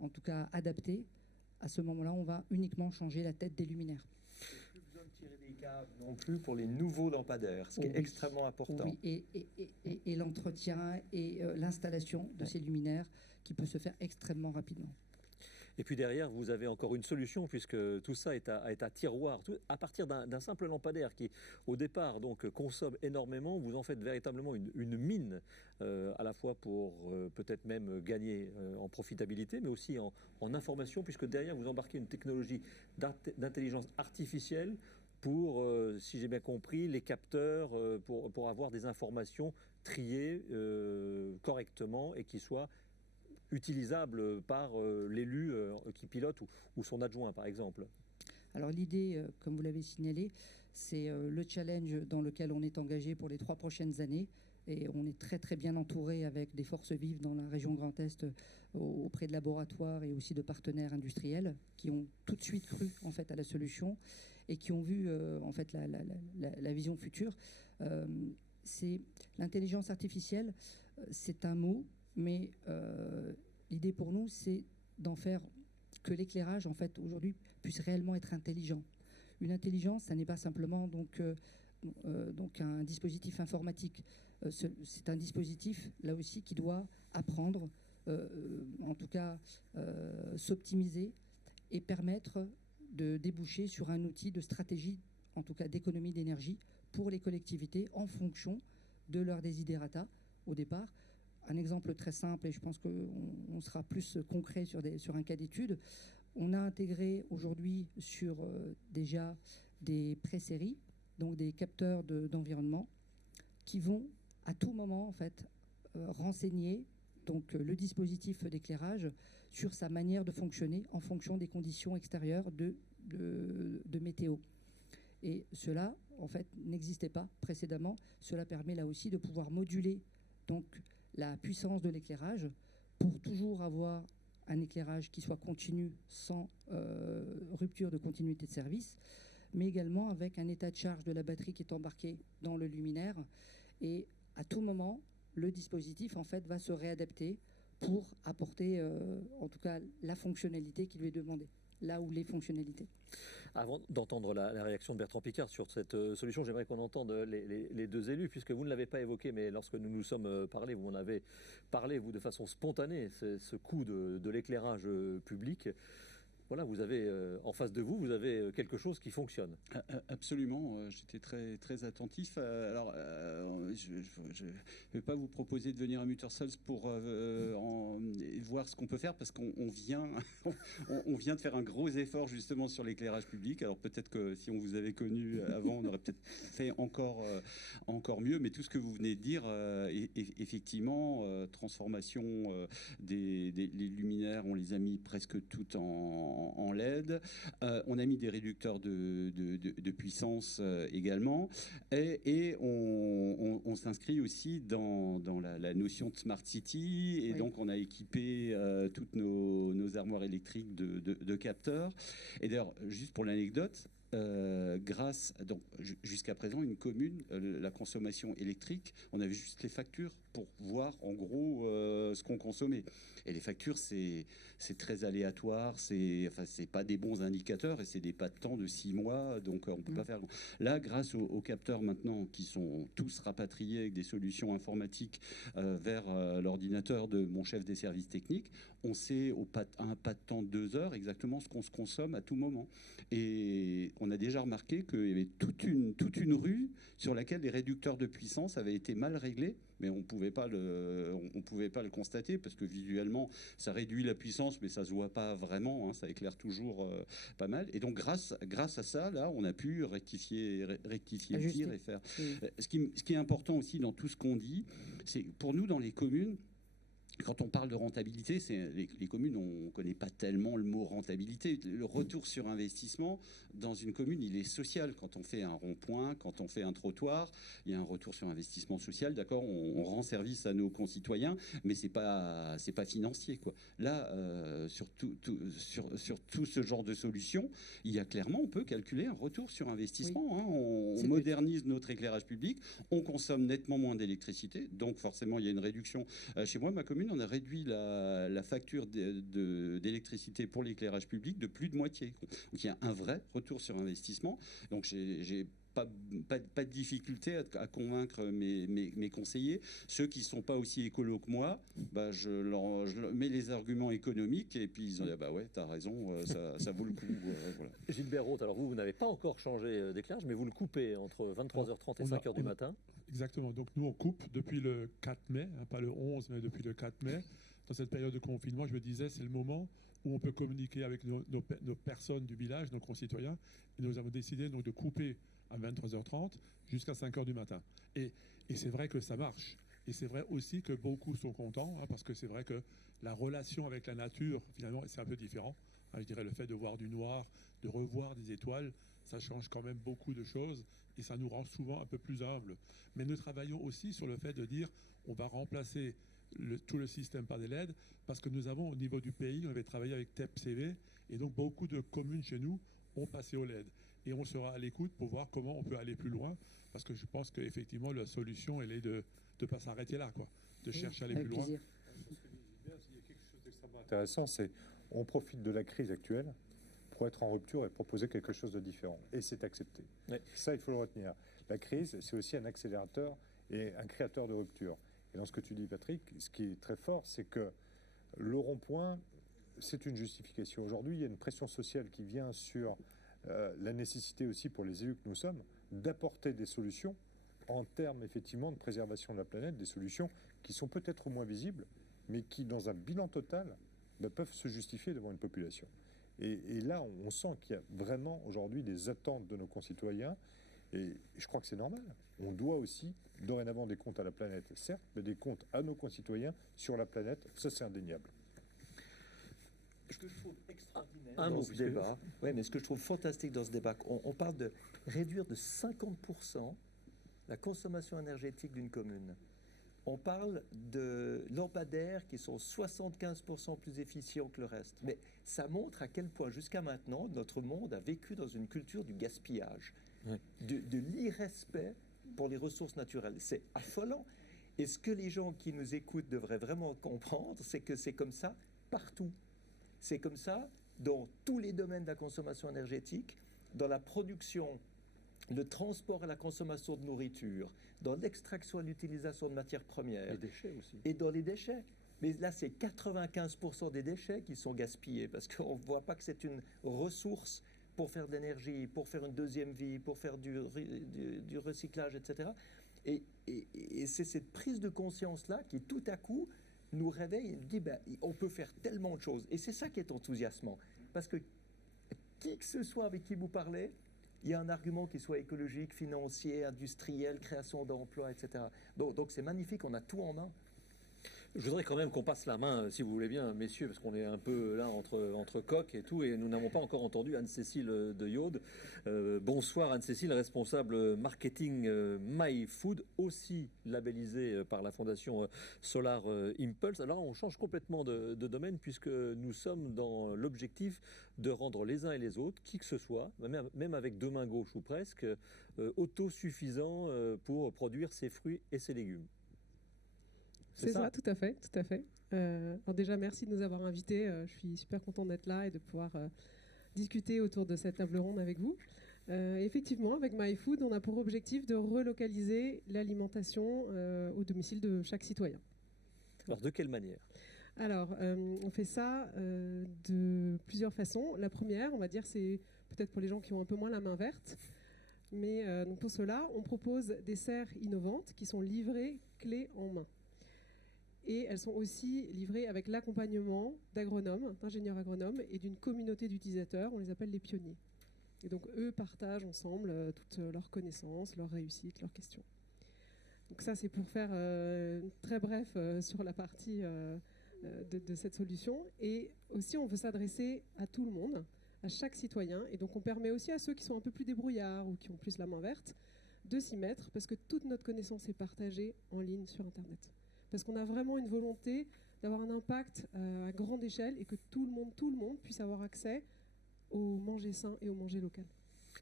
en tout cas, adaptés. À ce moment-là, on va uniquement changer la tête des luminaires. Plus besoin de tirer des câbles non plus pour les nouveaux lampadaires, ce qui est extrêmement important. Oui, et l'entretien et l'installation de ces luminaires qui peut se faire extrêmement rapidement. Et puis derrière, vous avez encore une solution, puisque tout ça est à tiroir. À partir d'un simple lampadaire qui, au départ, donc, consomme énormément, vous en faites véritablement une mine, à la fois pour peut-être même gagner en profitabilité, mais aussi en information, puisque derrière, vous embarquez une technologie d'intelligence artificielle pour, si j'ai bien compris, les capteurs, pour avoir des informations triées correctement et qui soient utilisable par l'élu qui pilote ou son adjoint, par exemple. Alors l'idée, comme vous l'avez signalé, c'est le challenge dans lequel on est engagé pour les 3 prochaines années. Et on est très très bien entouré avec des forces vives dans la région Grand Est, auprès de laboratoires et aussi de partenaires industriels qui ont tout de suite cru en fait à la solution et qui ont vu en fait la vision future. C'est l'intelligence artificielle, c'est un mot, mais l'idée pour nous, c'est d'en faire que l'éclairage, en fait, aujourd'hui, puisse réellement être intelligent. Une intelligence, ça n'est pas simplement donc un dispositif informatique. C'est un dispositif, là aussi, qui doit apprendre, en tout cas, s'optimiser et permettre de déboucher sur un outil de stratégie, en tout cas d'économie d'énergie, pour les collectivités en fonction de leurs desiderata au départ. Un exemple très simple, et je pense qu'on sera plus concret sur un cas d'étude. On a intégré aujourd'hui sur déjà des pré-séries, donc des capteurs d'environnement, qui vont à tout moment en fait renseigner donc le dispositif d'éclairage sur sa manière de fonctionner en fonction des conditions extérieures de météo. Et cela en fait n'existait pas précédemment. Cela permet là aussi de pouvoir moduler donc la puissance de l'éclairage pour toujours avoir un éclairage qui soit continu sans rupture de continuité de service, mais également avec un état de charge de la batterie qui est embarqué dans le luminaire. Et à tout moment, le dispositif en fait va se réadapter pour apporter en tout cas la fonctionnalité qui lui est demandée, là où les fonctionnalités. Avant d'entendre la réaction de Bertrand Piccard sur cette solution, j'aimerais qu'on entende les 2 élus, puisque vous ne l'avez pas évoqué, mais lorsque nous nous sommes parlé, vous en avez parlé, vous, de façon spontanée, ce coût de l'éclairage public. Voilà, vous avez en face de vous, vous avez quelque chose qui fonctionne. Absolument, j'étais très, très attentif. Alors, je ne vais pas vous proposer de venir à Muttersals pour voir ce qu'on peut faire, parce qu'on vient, on vient de faire un gros effort justement sur l'éclairage public. Alors peut-être que si on vous avait connu avant, on aurait peut-être fait encore mieux. Mais tout ce que vous venez de dire, effectivement, transformation des luminaires, on les a mis presque tout en LED. On a mis des réducteurs de puissance également. Et on s'inscrit aussi dans la notion de Smart City. Et oui, donc, on a équipé toutes nos armoires électriques de capteurs. Et d'ailleurs, juste pour l'anecdote, donc jusqu'à présent, une commune, la consommation électrique, on avait juste les factures pour voir en gros ce qu'on consommait. Et les factures, c'est très aléatoire, c'est pas des bons indicateurs et c'est des pas de temps de 6 mois, donc on peut pas faire. Là, grâce aux capteurs maintenant qui sont tous rapatriés avec des solutions informatiques vers l'ordinateur de mon chef des services techniques, on sait à un pas de temps de 2 heures exactement ce qu'on se consomme à tout moment. Et on a déjà remarqué qu'il y avait toute une rue sur laquelle les réducteurs de puissance avaient été mal réglés, mais on pouvait pas le constater parce que visuellement ça réduit la puissance, mais ça se voit pas vraiment, hein, ça éclaire toujours pas mal. Et donc grâce à ça, là, on a pu rectifier le tir et faire. Ce qui est important aussi dans tout ce qu'on dit, c'est pour nous dans les communes. quand on parle de rentabilité, les communes, on ne connaît pas tellement le mot rentabilité. Le retour sur investissement, dans une commune, il est social. Quand on fait un rond-point, quand on fait un trottoir, il y a un retour sur investissement social. D'accord, on rend service à nos concitoyens, mais c'est pas financier, quoi. Là, sur tout ce genre de solutions, il y a clairement, on peut calculer un retour sur investissement. Oui. Hein. On modernise notre éclairage public, on consomme nettement moins d'électricité, donc forcément, il y a une réduction. Chez moi, ma commune, on a réduit la facture d'électricité pour l'éclairage public de plus de moitié. Donc il y a un vrai retour sur investissement. Donc j'ai pas de difficulté à convaincre mes conseillers. Ceux qui ne sont pas aussi écolos que moi, bah, je leur mets les arguments économiques et puis ils ont dit ah bah ouais, t'as raison, ça vaut le coup. Voilà. Gilbert Roth, alors vous n'avez pas encore changé d'éclairage, mais vous le coupez entre 23h30 et 5h du matin. Exactement. Donc nous, on coupe depuis le 4 mai, hein, pas le 11, mais depuis le 4 mai. Dans cette période de confinement, je me disais, c'est le moment où on peut communiquer avec nos personnes du village, nos concitoyens. Et nous avons décidé donc de couper à 23h30 jusqu'à 5h du matin. Et c'est vrai que ça marche. Et c'est vrai aussi que beaucoup sont contents, hein, parce que c'est vrai que la relation avec la nature, finalement, c'est un peu différent. Hein, je dirais le fait de voir du noir, de revoir des étoiles, ça change quand même beaucoup de choses et ça nous rend souvent un peu plus humbles. Mais nous travaillons aussi sur le fait de dire on va remplacer tout le système par des LED parce que nous avons au niveau du pays, on avait travaillé avec TEPCV et donc beaucoup de communes chez nous ont passé au LED. Et on sera à l'écoute pour voir comment on peut aller plus loin parce que je pense qu'effectivement la solution elle est de ne pas s'arrêter là, quoi, de chercher à aller plus loin. Il y a quelque chose d'extrêmement intéressant, c'est on profite de la crise actuelle pour être en rupture et proposer quelque chose de différent. Et c'est accepté. Oui. Ça, il faut le retenir. La crise, c'est aussi un accélérateur et un créateur de rupture. Et dans ce que tu dis, Patrick, ce qui est très fort, c'est que le rond-point, c'est une justification. Aujourd'hui, il y a une pression sociale qui vient sur la nécessité aussi pour les élus que nous sommes d'apporter des solutions en termes effectivement de préservation de la planète, des solutions qui sont peut-être moins visibles, mais qui, dans un bilan total, peuvent se justifier devant une population. Et là, on sent qu'il y a vraiment aujourd'hui des attentes de nos concitoyens. Et je crois que c'est normal. On doit aussi, dorénavant, des comptes à la planète, certes, mais des comptes à nos concitoyens sur la planète. Ça, c'est indéniable. Ce que je trouve extraordinaire dans ce débat, mais ce que je trouve fantastique dans ce débat, on parle de réduire de 50% la consommation énergétique d'une commune. On parle de lampadaires qui sont 75% plus efficients que le reste. Mais ça montre à quel point, jusqu'à maintenant, notre monde a vécu dans une culture du gaspillage, de l'irrespect pour les ressources naturelles. C'est affolant. Et ce que les gens qui nous écoutent devraient vraiment comprendre, c'est que c'est comme ça partout. C'est comme ça dans tous les domaines de la consommation énergétique, dans la production, le transport et la consommation de nourriture, dans l'extraction et l'utilisation de matières premières. Les déchets aussi. Et dans les déchets. Mais là, c'est 95% des déchets qui sont gaspillés parce qu'on ne voit pas que c'est une ressource pour faire de l'énergie, pour faire une deuxième vie, pour faire du recyclage, etc. Et c'est cette prise de conscience-là qui, tout à coup, nous réveille et nous dit on peut faire tellement de choses. Et c'est ça qui est enthousiasmant. Parce que qui que ce soit avec qui vous parlez, il y a un argument qui soit écologique, financier, industriel, création d'emplois, etc. Donc c'est magnifique, on a tout en main. Je voudrais quand même qu'on passe la main, si vous voulez bien, messieurs, parce qu'on est un peu là entre coqs et tout, et nous n'avons pas encore entendu Anne-Cécile de Yaude. Bonsoir Anne-Cécile, responsable marketing MyFood, aussi labellisée par la fondation Solar Impulse. Alors on change complètement de domaine puisque nous sommes dans l'objectif de rendre les uns et les autres, qui que ce soit, même avec deux mains gauches ou presque, autosuffisants pour produire ses fruits et ses légumes. C'est ça, tout à fait, tout à fait. Alors déjà, merci de nous avoir invités. Je suis super content d'être là et de pouvoir discuter autour de cette table ronde avec vous. Effectivement, avec MyFood, on a pour objectif de relocaliser l'alimentation au domicile de chaque citoyen. Alors, de quelle manière ? Alors, on fait ça de plusieurs façons. La première, on va dire, c'est peut-être pour les gens qui ont un peu moins la main verte. Mais donc pour cela, on propose des serres innovantes qui sont livrées clés en main. Et elles sont aussi livrées avec l'accompagnement d'agronomes, d'ingénieurs agronomes et d'une communauté d'utilisateurs, on les appelle les pionniers. Et donc eux partagent ensemble toutes leurs connaissances, leurs réussites, leurs questions. Donc ça, c'est pour faire très bref sur la partie de cette solution. Et aussi, on veut s'adresser à tout le monde, à chaque citoyen. Et donc, on permet aussi à ceux qui sont un peu plus débrouillards ou qui ont plus la main verte de s'y mettre, parce que toute notre connaissance est partagée en ligne sur Internet. Parce qu'on a vraiment une volonté d'avoir un impact à grande échelle et que tout le monde puisse avoir accès au manger sain et au manger local.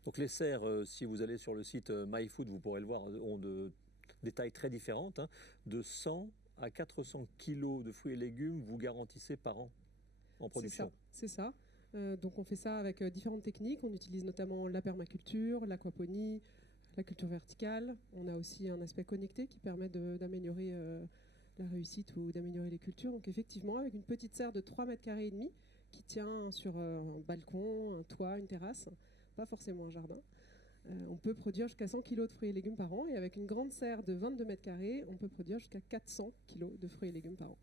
Donc les serres, si vous allez sur le site MyFood, vous pourrez le voir, ont des tailles très différentes. Hein. De 100 à 400 kilos de fruits et légumes, vous garantissez par an en production. C'est ça. Donc on fait ça avec différentes techniques. On utilise notamment la permaculture, l'aquaponie, la culture verticale. On a aussi un aspect connecté qui permet d'améliorer la réussite ou d'améliorer les cultures. Donc effectivement, avec une petite serre de 3,5 mètres carrés qui tient sur un balcon, un toit, une terrasse, pas forcément un jardin, on peut produire jusqu'à 100 kg de fruits et légumes par an. Et avec une grande serre de 22 mètres carrés, on peut produire jusqu'à 400 kg de fruits et légumes par an.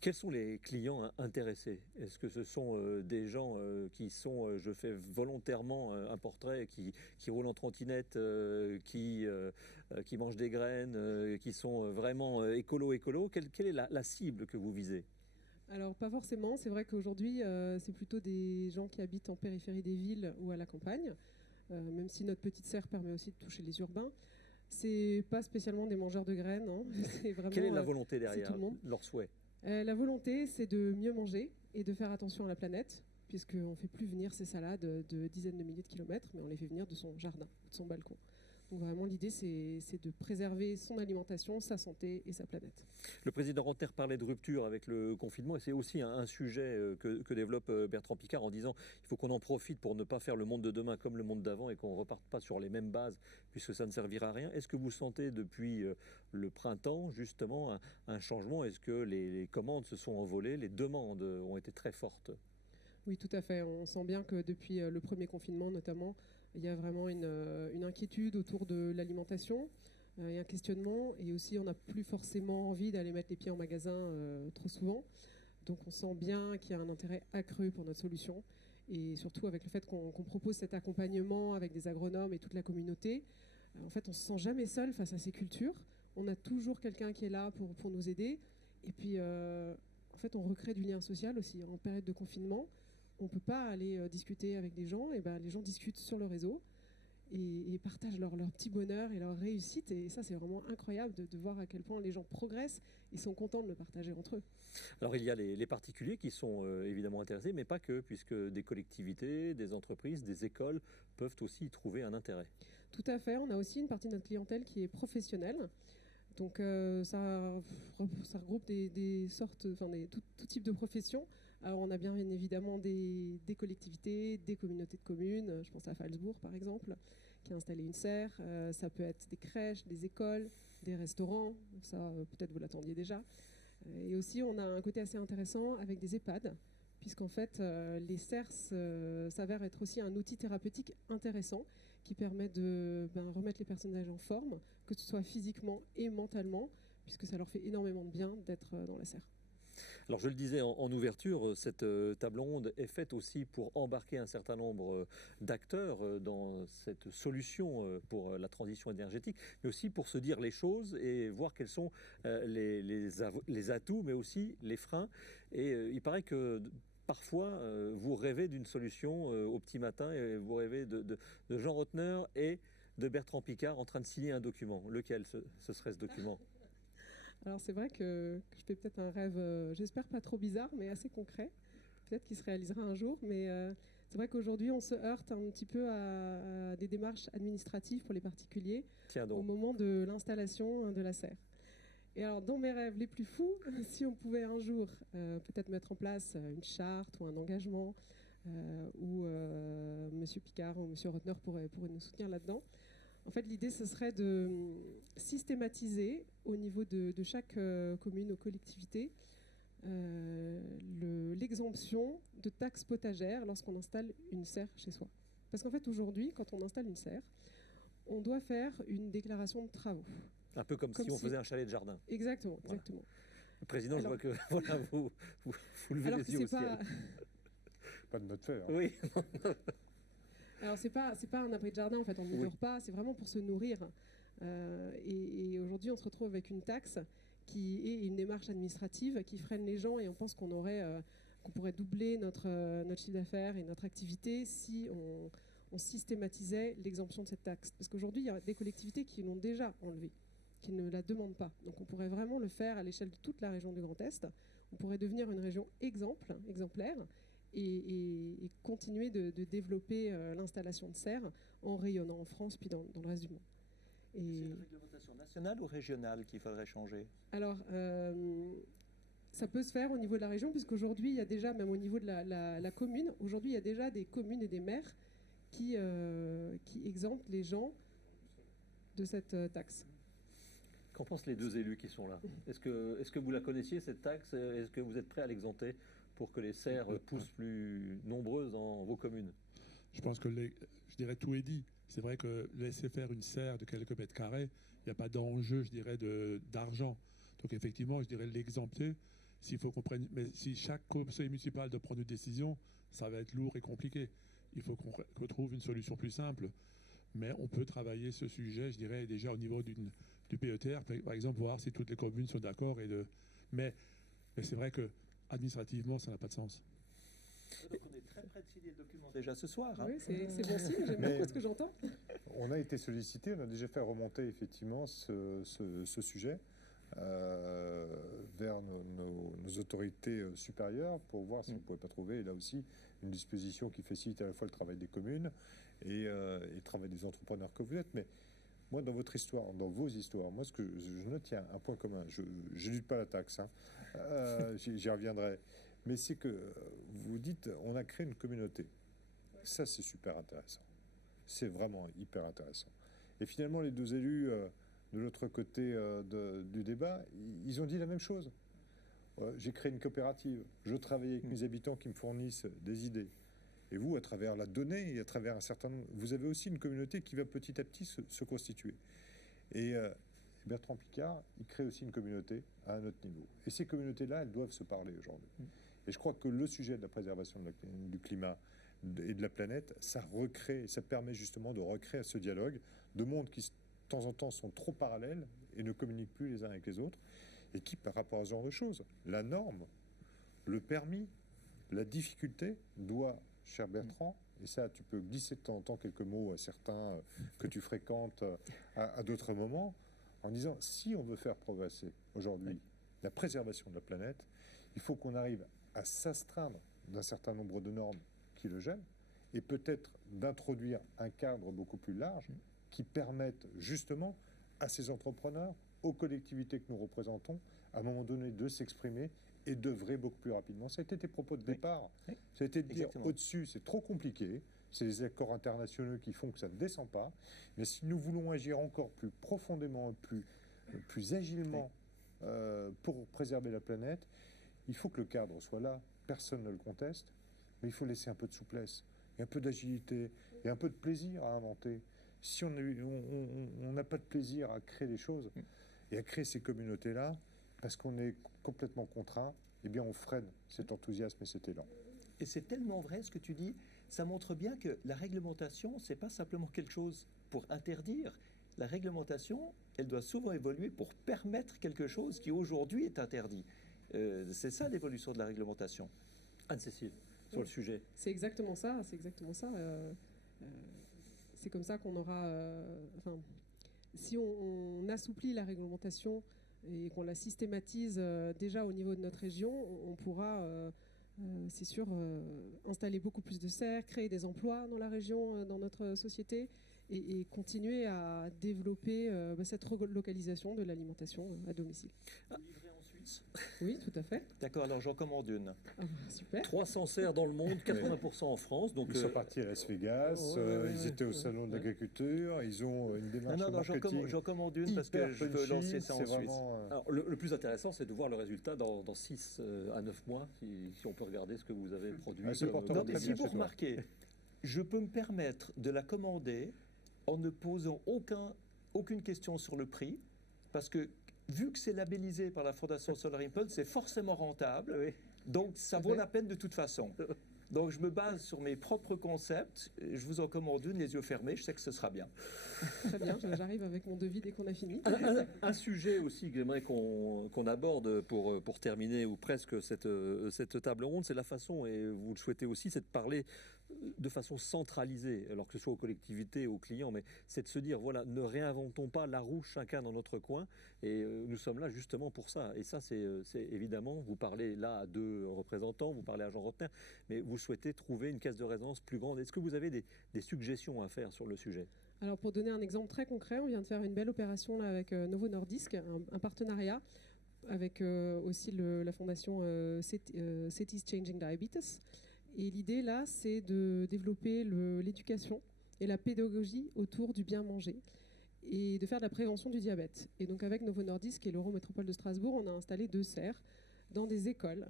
Quels sont les clients intéressés? Est-ce que ce sont des gens qui sont, je fais volontairement un portrait, qui roulent en trottinette, qui mangent des graines, qui sont vraiment écolo? Quelle est la cible que vous visez? Alors pas forcément, c'est vrai qu'aujourd'hui c'est plutôt des gens qui habitent en périphérie des villes ou à la campagne, même si notre petite serre permet aussi de toucher les urbains. C'est pas spécialement des mangeurs de graines, hein. C'est vraiment, quelle est la volonté derrière, tout le monde. leur souhait? La volonté, c'est de mieux manger et de faire attention à la planète, puisqu'on ne fait plus venir ces salades de dizaines de milliers de kilomètres, mais on les fait venir de son jardin, de son balcon. Donc vraiment, l'idée, c'est de préserver son alimentation, sa santé et sa planète. Le président Rentner parlait de rupture avec le confinement, et c'est aussi un sujet que développe Bertrand Piccard en disant il faut qu'on en profite pour ne pas faire le monde de demain comme le monde d'avant et qu'on ne reparte pas sur les mêmes bases, puisque ça ne servira à rien. Est-ce que vous sentez depuis le printemps, justement, un changement? Est-ce que les commandes se sont envolées, les demandes ont été très fortes? Oui, tout à fait. On sent bien que depuis le premier confinement, notamment, il y a vraiment une inquiétude autour de l'alimentation et un questionnement. Et aussi, on n'a plus forcément envie d'aller mettre les pieds en magasin trop souvent. Donc, on sent bien qu'il y a un intérêt accru pour notre solution. Et surtout, avec le fait qu'on propose cet accompagnement avec des agronomes et toute la communauté, en fait, on ne se sent jamais seul face à ces cultures. On a toujours quelqu'un qui est là pour nous aider. Et puis, en fait, on recrée du lien social aussi. En période de confinement, on ne peut pas aller discuter avec des gens, et ben, les gens discutent sur le réseau et partagent leur petit bonheur et leur réussite. Et ça, c'est vraiment incroyable de voir à quel point les gens progressent. Ils sont contents de le partager entre eux. Alors, il y a les particuliers qui sont évidemment intéressés, mais pas que, puisque des collectivités, des entreprises, des écoles peuvent aussi y trouver un intérêt. Tout à fait. On a aussi une partie de notre clientèle qui est professionnelle. Donc, ça regroupe des sortes, enfin, tout type de professions. Alors, on a bien évidemment des collectivités, des communautés de communes. Je pense à Phalsbourg, par exemple, qui a installé une serre. Ça peut être des crèches, des écoles, des restaurants. Ça, peut-être vous l'attendiez déjà. Et aussi, on a un côté assez intéressant avec des EHPAD, puisqu'en fait, les serres s'avèrent être aussi un outil thérapeutique intéressant qui permet de remettre les personnes âgées en forme, que ce soit physiquement et mentalement, puisque ça leur fait énormément de bien d'être dans la serre. Alors je le disais en ouverture, cette table ronde est faite aussi pour embarquer un certain nombre d'acteurs dans cette solution pour la transition énergétique, mais aussi pour se dire les choses et voir quels sont les atouts, mais aussi les freins. Et il paraît que parfois, vous rêvez d'une solution au petit matin et vous rêvez de Jean Rentner et de Bertrand Piccard en train de signer un document. Lequel ce serait ce document? Alors c'est vrai que je fais peut-être un rêve, j'espère pas trop bizarre, mais assez concret. Peut-être qu'il se réalisera un jour, mais c'est vrai qu'aujourd'hui on se heurte un petit peu à des démarches administratives pour les particuliers au moment de l'installation de la serre. Et alors dans mes rêves les plus fous, si on pouvait un jour peut-être mettre en place une charte ou un engagement où Monsieur Piccard ou Monsieur Rentner pourraient nous soutenir là-dedans. En fait, l'idée, ce serait de systématiser au niveau de chaque commune ou collectivité l'exemption de taxes potagères lorsqu'on installe une serre chez soi. Parce qu'en fait, aujourd'hui, quand on installe une serre, on doit faire une déclaration de travaux. Un peu comme si on faisait un chalet de jardin. Exactement, voilà. Exactement. Le président, alors, je vois que voilà, vous levez les yeux au ciel. Pas de note faire. Oui. Alors c'est pas un abri de jardin en fait, on ne dure pas, c'est vraiment pour se nourrir. Et aujourd'hui aujourd'hui, on se retrouve avec une taxe qui est une démarche administrative qui freine les gens et on pense qu'on pourrait doubler notre chiffre d'affaires et notre activité si on systématisait l'exemption de cette taxe. Parce qu'aujourd'hui, il y a des collectivités qui l'ont déjà enlevée, qui ne la demandent pas. Donc on pourrait vraiment le faire à l'échelle de toute la région du Grand Est. On pourrait devenir une région exemplaire, et continuer de développer l'installation de serres en rayonnant en France puis dans le reste du monde. C'est la réglementation nationale ou régionale qu'il faudrait changer? Alors, ça peut se faire au niveau de la région, puisqu'aujourd'hui, il y a déjà, même au niveau de la commune, aujourd'hui, il y a déjà des communes et des maires qui exemptent les gens de cette taxe. Qu'en pensent les deux élus qui sont là? Est-ce que vous la connaissiez, cette taxe? Est-ce que vous êtes prêt à l'exempter pour que les serres poussent plus nombreuses dans vos communes? Je pense que, je dirais, tout est dit. C'est vrai que laisser faire une serre de quelques mètres carrés, il n'y a pas d'enjeu, je dirais, d'argent. Donc effectivement, je dirais l'exempter. S'il faut qu'on prenne, mais si chaque conseil municipal doit prendre une décision, ça va être lourd et compliqué. Il faut qu'on trouve une solution plus simple. Mais on peut travailler ce sujet, je dirais, déjà au niveau du PETR, par exemple, voir si toutes les communes sont d'accord. Mais c'est vrai que administrativement, ça n'a pas de sens. Donc on est très près de signer le document déjà ce soir. Hein. Oui, c'est bon signe, j'aime beaucoup ce que j'entends. On a été sollicité, on a déjà fait remonter effectivement ce sujet vers nos autorités supérieures pour voir si on ne pouvait pas trouver, là aussi, une disposition qui facilite à la fois le travail des communes et le travail des entrepreneurs que vous êtes. Mais moi, dans votre histoire, dans vos histoires, moi, ce que je note, il y a un point commun. Je n'élude pas la taxe, hein. J'y reviendrai. Mais c'est que vous dites, on a créé une communauté. Ça, c'est super intéressant. C'est vraiment hyper intéressant. Et finalement, les deux élus de l'autre côté du débat, ils ont dit la même chose. J'ai créé une coopérative. Je travaille avec mes habitants qui me fournissent des idées. Et vous, à travers la donnée et à travers un certain nombre, vous avez aussi une communauté qui va petit à petit se constituer. Et Bertrand Piccard, il crée aussi une communauté à un autre niveau. Et ces communautés-là, elles doivent se parler aujourd'hui. Et je crois que le sujet de la préservation du climat et de la planète, ça recrée, ça permet justement de recréer ce dialogue de mondes qui, de temps en temps, sont trop parallèles et ne communiquent plus les uns avec les autres, et qui, par rapport à ce genre de choses, la norme, le permis, la difficulté doit, cher Bertrand, et ça, tu peux glisser de temps en temps quelques mots à certains que tu fréquentes à d'autres moments, en disant, si on veut faire progresser aujourd'hui la préservation de la planète, il faut qu'on arrive à s'astreindre d'un certain nombre de normes qui le gênent, et peut-être d'introduire un cadre beaucoup plus large qui permette justement à ces entrepreneurs, aux collectivités que nous représentons, à un moment donné de s'exprimer et d'œuvrer beaucoup plus rapidement. Ça a été tes propos de départ. Oui. Ça a été de dire Exactement. au-dessus, c'est trop compliqué, c'est les accords internationaux qui font que ça ne descend pas, mais si nous voulons agir encore plus profondément, plus agilement pour préserver la planète, il faut que le cadre soit là, personne ne le conteste, mais il faut laisser un peu de souplesse, et un peu d'agilité, et un peu de plaisir à inventer. Si on n'a pas de plaisir à créer des choses, et à créer ces communautés-là, parce qu'on est complètement contraint, eh bien on freine cet enthousiasme et cet élan. Et c'est tellement vrai ce que tu dis, ça montre bien que la réglementation, c'est pas simplement quelque chose pour interdire. La réglementation, elle doit souvent évoluer pour permettre quelque chose qui aujourd'hui est interdit. C'est ça l'évolution de la réglementation. Anne-Cécile, sur le sujet. C'est exactement ça, c'est exactement ça. C'est comme ça qu'on aura... si on assouplit la réglementation et qu'on la systématise déjà au niveau de notre région, on pourra, c'est sûr, installer beaucoup plus de serres, créer des emplois dans la région, dans notre société, et continuer à développer cette relocalisation de l'alimentation à domicile. Livré en Suisse. Oui, tout à fait. D'accord, alors j'en commande une. Ah, super. 300 serres dans le monde, 80% en France. Donc, Ils sont partis à Las Vegas, ils étaient au salon de l'agriculture, ils ont une démarche Non, marketing j'en commande une parce que hyper je veux punchy, lancer ça en c'est Suisse. vraiment, alors, le plus intéressant, c'est de voir le résultat dans 6 à 9 mois, si on peut regarder ce que vous avez produit. Ah, c'est important. Non, mais Très si bien vous chez toi. remarquez, je peux me permettre de la commander en ne posant aucune question sur le prix, parce que vu que c'est labellisé par la Fondation Solar Impulse, c'est forcément rentable, donc ça vaut la peine de toute façon. Donc je me base sur mes propres concepts. Je vous en commande une, les yeux fermés. Je sais que ce sera bien. Très bien, j'arrive avec mon devis dès qu'on a fini. Un sujet aussi que j'aimerais qu'on aborde pour terminer, ou presque cette table ronde, c'est la façon, et vous le souhaitez aussi, c'est de parler de façon centralisée, alors que ce soit aux collectivités, aux clients, mais c'est de se dire, voilà, ne réinventons pas la roue chacun dans notre coin, et nous sommes là justement pour ça. Et ça, c'est évidemment, vous parlez là à 2 représentants, vous parlez à Jean Rotner, mais vous souhaitez trouver une caisse de résonance plus grande. Est-ce que vous avez des suggestions à faire sur le sujet ? Alors pour donner un exemple très concret, on vient de faire une belle opération là, avec Novo Nordisk, un partenariat avec aussi la fondation Cities Changing Diabetes. Et l'idée là, c'est de développer l'éducation et la pédagogie autour du bien manger et de faire de la prévention du diabète. Et donc avec Novo Nordisk et l'Eurométropole de Strasbourg, on a installé 2 serres dans des écoles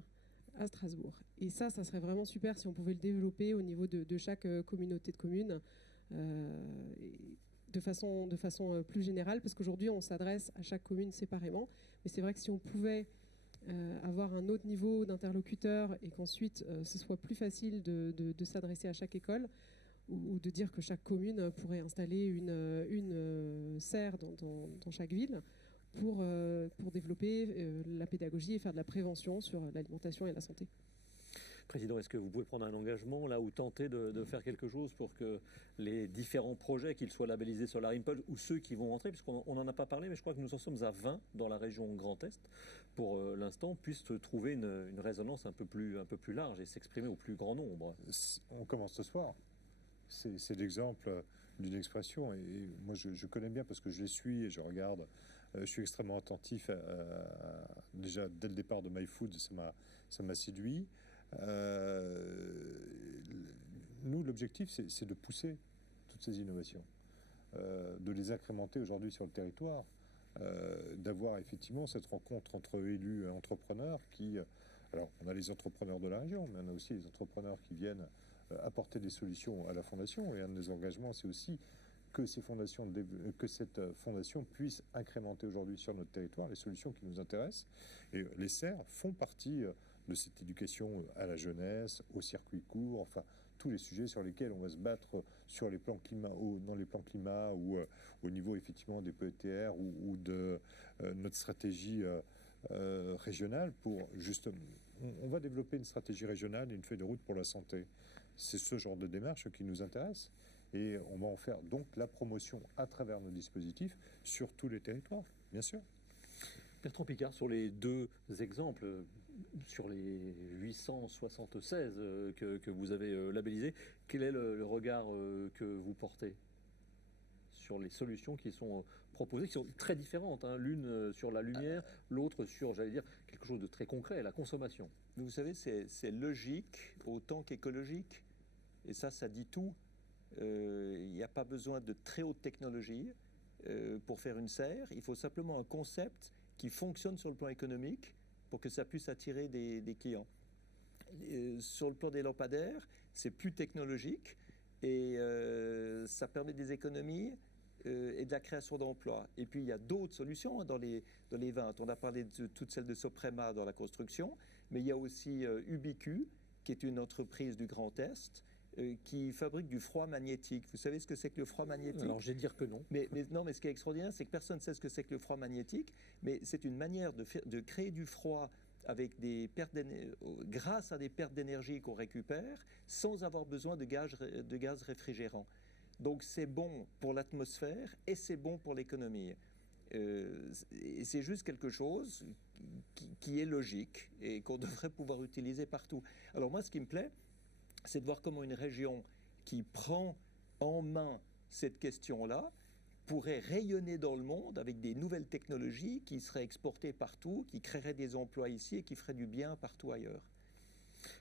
à Strasbourg. Et ça serait vraiment super si on pouvait le développer au niveau de chaque communauté de communes. De façon plus générale, parce qu'aujourd'hui on s'adresse à chaque commune séparément, mais c'est vrai que si on pouvait avoir un autre niveau d'interlocuteur et qu'ensuite ce soit plus facile de s'adresser à chaque école, ou de dire que chaque commune pourrait installer une serre dans chaque ville pour développer la pédagogie et faire de la prévention sur l'alimentation et la santé. Président, est-ce que vous pouvez prendre un engagement là ou tenter de faire quelque chose pour que les différents projets, qu'ils soient labellisés sur la Rimpol ou ceux qui vont rentrer, puisqu'on n'en a pas parlé, mais je crois que nous en sommes à 20 dans la région Grand Est, pour l'instant, puissent trouver une résonance un peu plus large et s'exprimer au plus grand nombre? On commence ce soir. C'est l'exemple d'une expression, et moi je connais bien parce que je les suis et je regarde. Je suis extrêmement attentif déjà dès le départ de MyFood, ça m'a séduit. Nous, l'objectif, c'est de pousser toutes ces innovations, de les incrémenter aujourd'hui sur le territoire, d'avoir effectivement cette rencontre entre élus et entrepreneurs qui... Alors, on a les entrepreneurs de la région, mais on a aussi les entrepreneurs qui viennent apporter des solutions à la fondation. Et un de nos engagements, c'est aussi que cette fondation puisse incrémenter aujourd'hui sur notre territoire les solutions qui nous intéressent. Et les serres font partie de cette éducation à la jeunesse, au circuit court, enfin tous les sujets sur lesquels on va se battre sur les plans climat, dans les plans climat ou au niveau effectivement des PETR ou de notre stratégie régionale pour justement... On va développer une stratégie régionale et une feuille de route pour la santé. C'est ce genre de démarche qui nous intéresse et on va en faire donc la promotion à travers nos dispositifs sur tous les territoires, bien sûr. Bertrand Piccard, sur les 2 exemples, sur les 876 que vous avez labellisés, quel est le regard que vous portez sur les solutions qui sont proposées, qui sont très différentes, hein, l'une sur la lumière, l'autre sur, j'allais dire, quelque chose de très concret, la consommation. Mais vous savez, c'est logique autant qu'écologique. Et ça dit tout. Il n'y a pas besoin de très haute technologie pour faire une serre. Il faut simplement un concept qui fonctionne sur le plan économique pour que ça puisse attirer des clients. Sur le plan des lampadaires, c'est plus technologique et ça permet des économies et de la création d'emplois. Et puis il y a d'autres solutions dans les ventes. On a parlé de toutes celles de Soprema dans la construction, mais il y a aussi Ubique, qui est une entreprise du Grand Est, qui fabrique du froid magnétique. Vous savez ce que c'est que le froid magnétique? Alors, je vais dire que non. Mais non, mais ce qui est extraordinaire, c'est que personne ne sait ce que c'est que le froid magnétique, mais c'est une manière de créer du froid avec grâce à des pertes d'énergie qu'on récupère, sans avoir besoin de gaz réfrigérant. Donc c'est bon pour l'atmosphère et c'est bon pour l'économie. Et c'est juste quelque chose qui est logique et qu'on devrait pouvoir utiliser partout. Alors moi, ce qui me plaît, c'est de voir comment une région qui prend en main cette question-là pourrait rayonner dans le monde avec des nouvelles technologies qui seraient exportées partout, qui créeraient des emplois ici et qui feraient du bien partout ailleurs.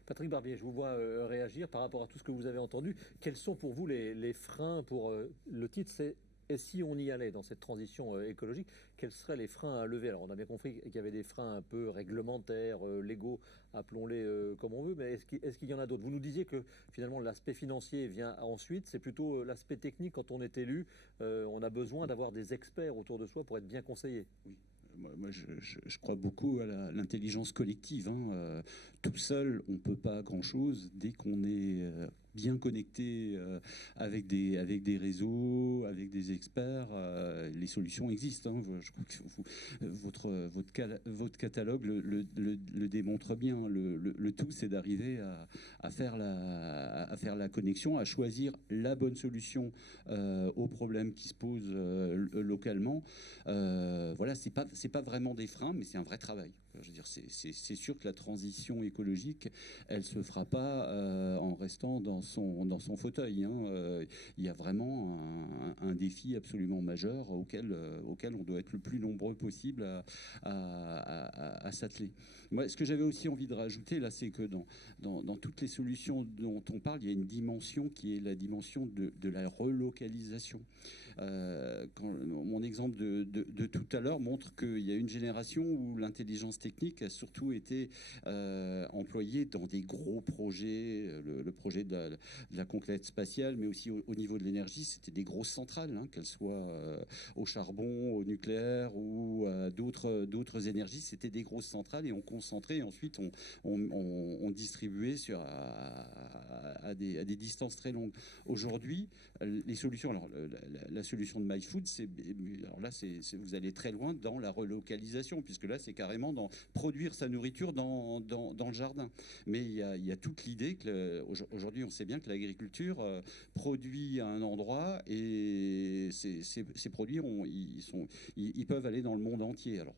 Patrick Barbier, je vous vois réagir par rapport à tout ce que vous avez entendu. Quels sont pour vous les freins pour... le titre, c'est « Et si on y allait dans cette transition écologique ?» Quels seraient les freins à lever? Alors, on a bien compris qu'il y avait des freins un peu réglementaires, légaux, appelons-les comme on veut, mais est-ce qu'il y en a d'autres? Vous nous disiez que finalement l'aspect financier vient ensuite, c'est plutôt l'aspect technique. Quand on est élu, on a besoin d'avoir des experts autour de soi pour être bien conseillé. Oui. je crois beaucoup à l'intelligence collective, hein. Tout seul, on ne peut pas grand-chose. Dès qu'on est bien connecté avec des réseaux, avec des experts, les solutions existent, hein. Je crois que votre catalogue le démontre bien. Le tout, c'est d'arriver à faire la connexion, à choisir la bonne solution aux problèmes qui se posent localement. Voilà, c'est pas vraiment des freins, mais c'est un vrai travail. Je veux dire, c'est sûr que la transition écologique, elle se fera pas en restant dans son fauteuil, hein. Il y a vraiment un défi absolument majeur auquel on doit être le plus nombreux possible à s'atteler. Moi, ce que j'avais aussi envie de rajouter là, c'est que dans toutes les solutions dont on parle, il y a une dimension qui est la dimension de la relocalisation. Mon exemple de tout à l'heure montre qu'il y a une génération où l'intelligence technique a surtout été employée dans des gros projets, le projet de la conquête spatiale, mais aussi au niveau de l'énergie, c'était des grosses centrales, hein, qu'elles soient au charbon, au nucléaire ou d'autres énergies, c'était des grosses centrales et on concentrait et ensuite on distribuait à des distances très longues. Aujourd'hui, les solutions, alors la solution de MyFood, alors là, vous allez très loin dans la relocalisation, puisque là, c'est carrément dans produire sa nourriture dans le jardin. Mais il y a toute l'idée que aujourd'hui, on sait bien que l'agriculture produit à un endroit et ces produits, ils peuvent aller dans le monde entier. Alors,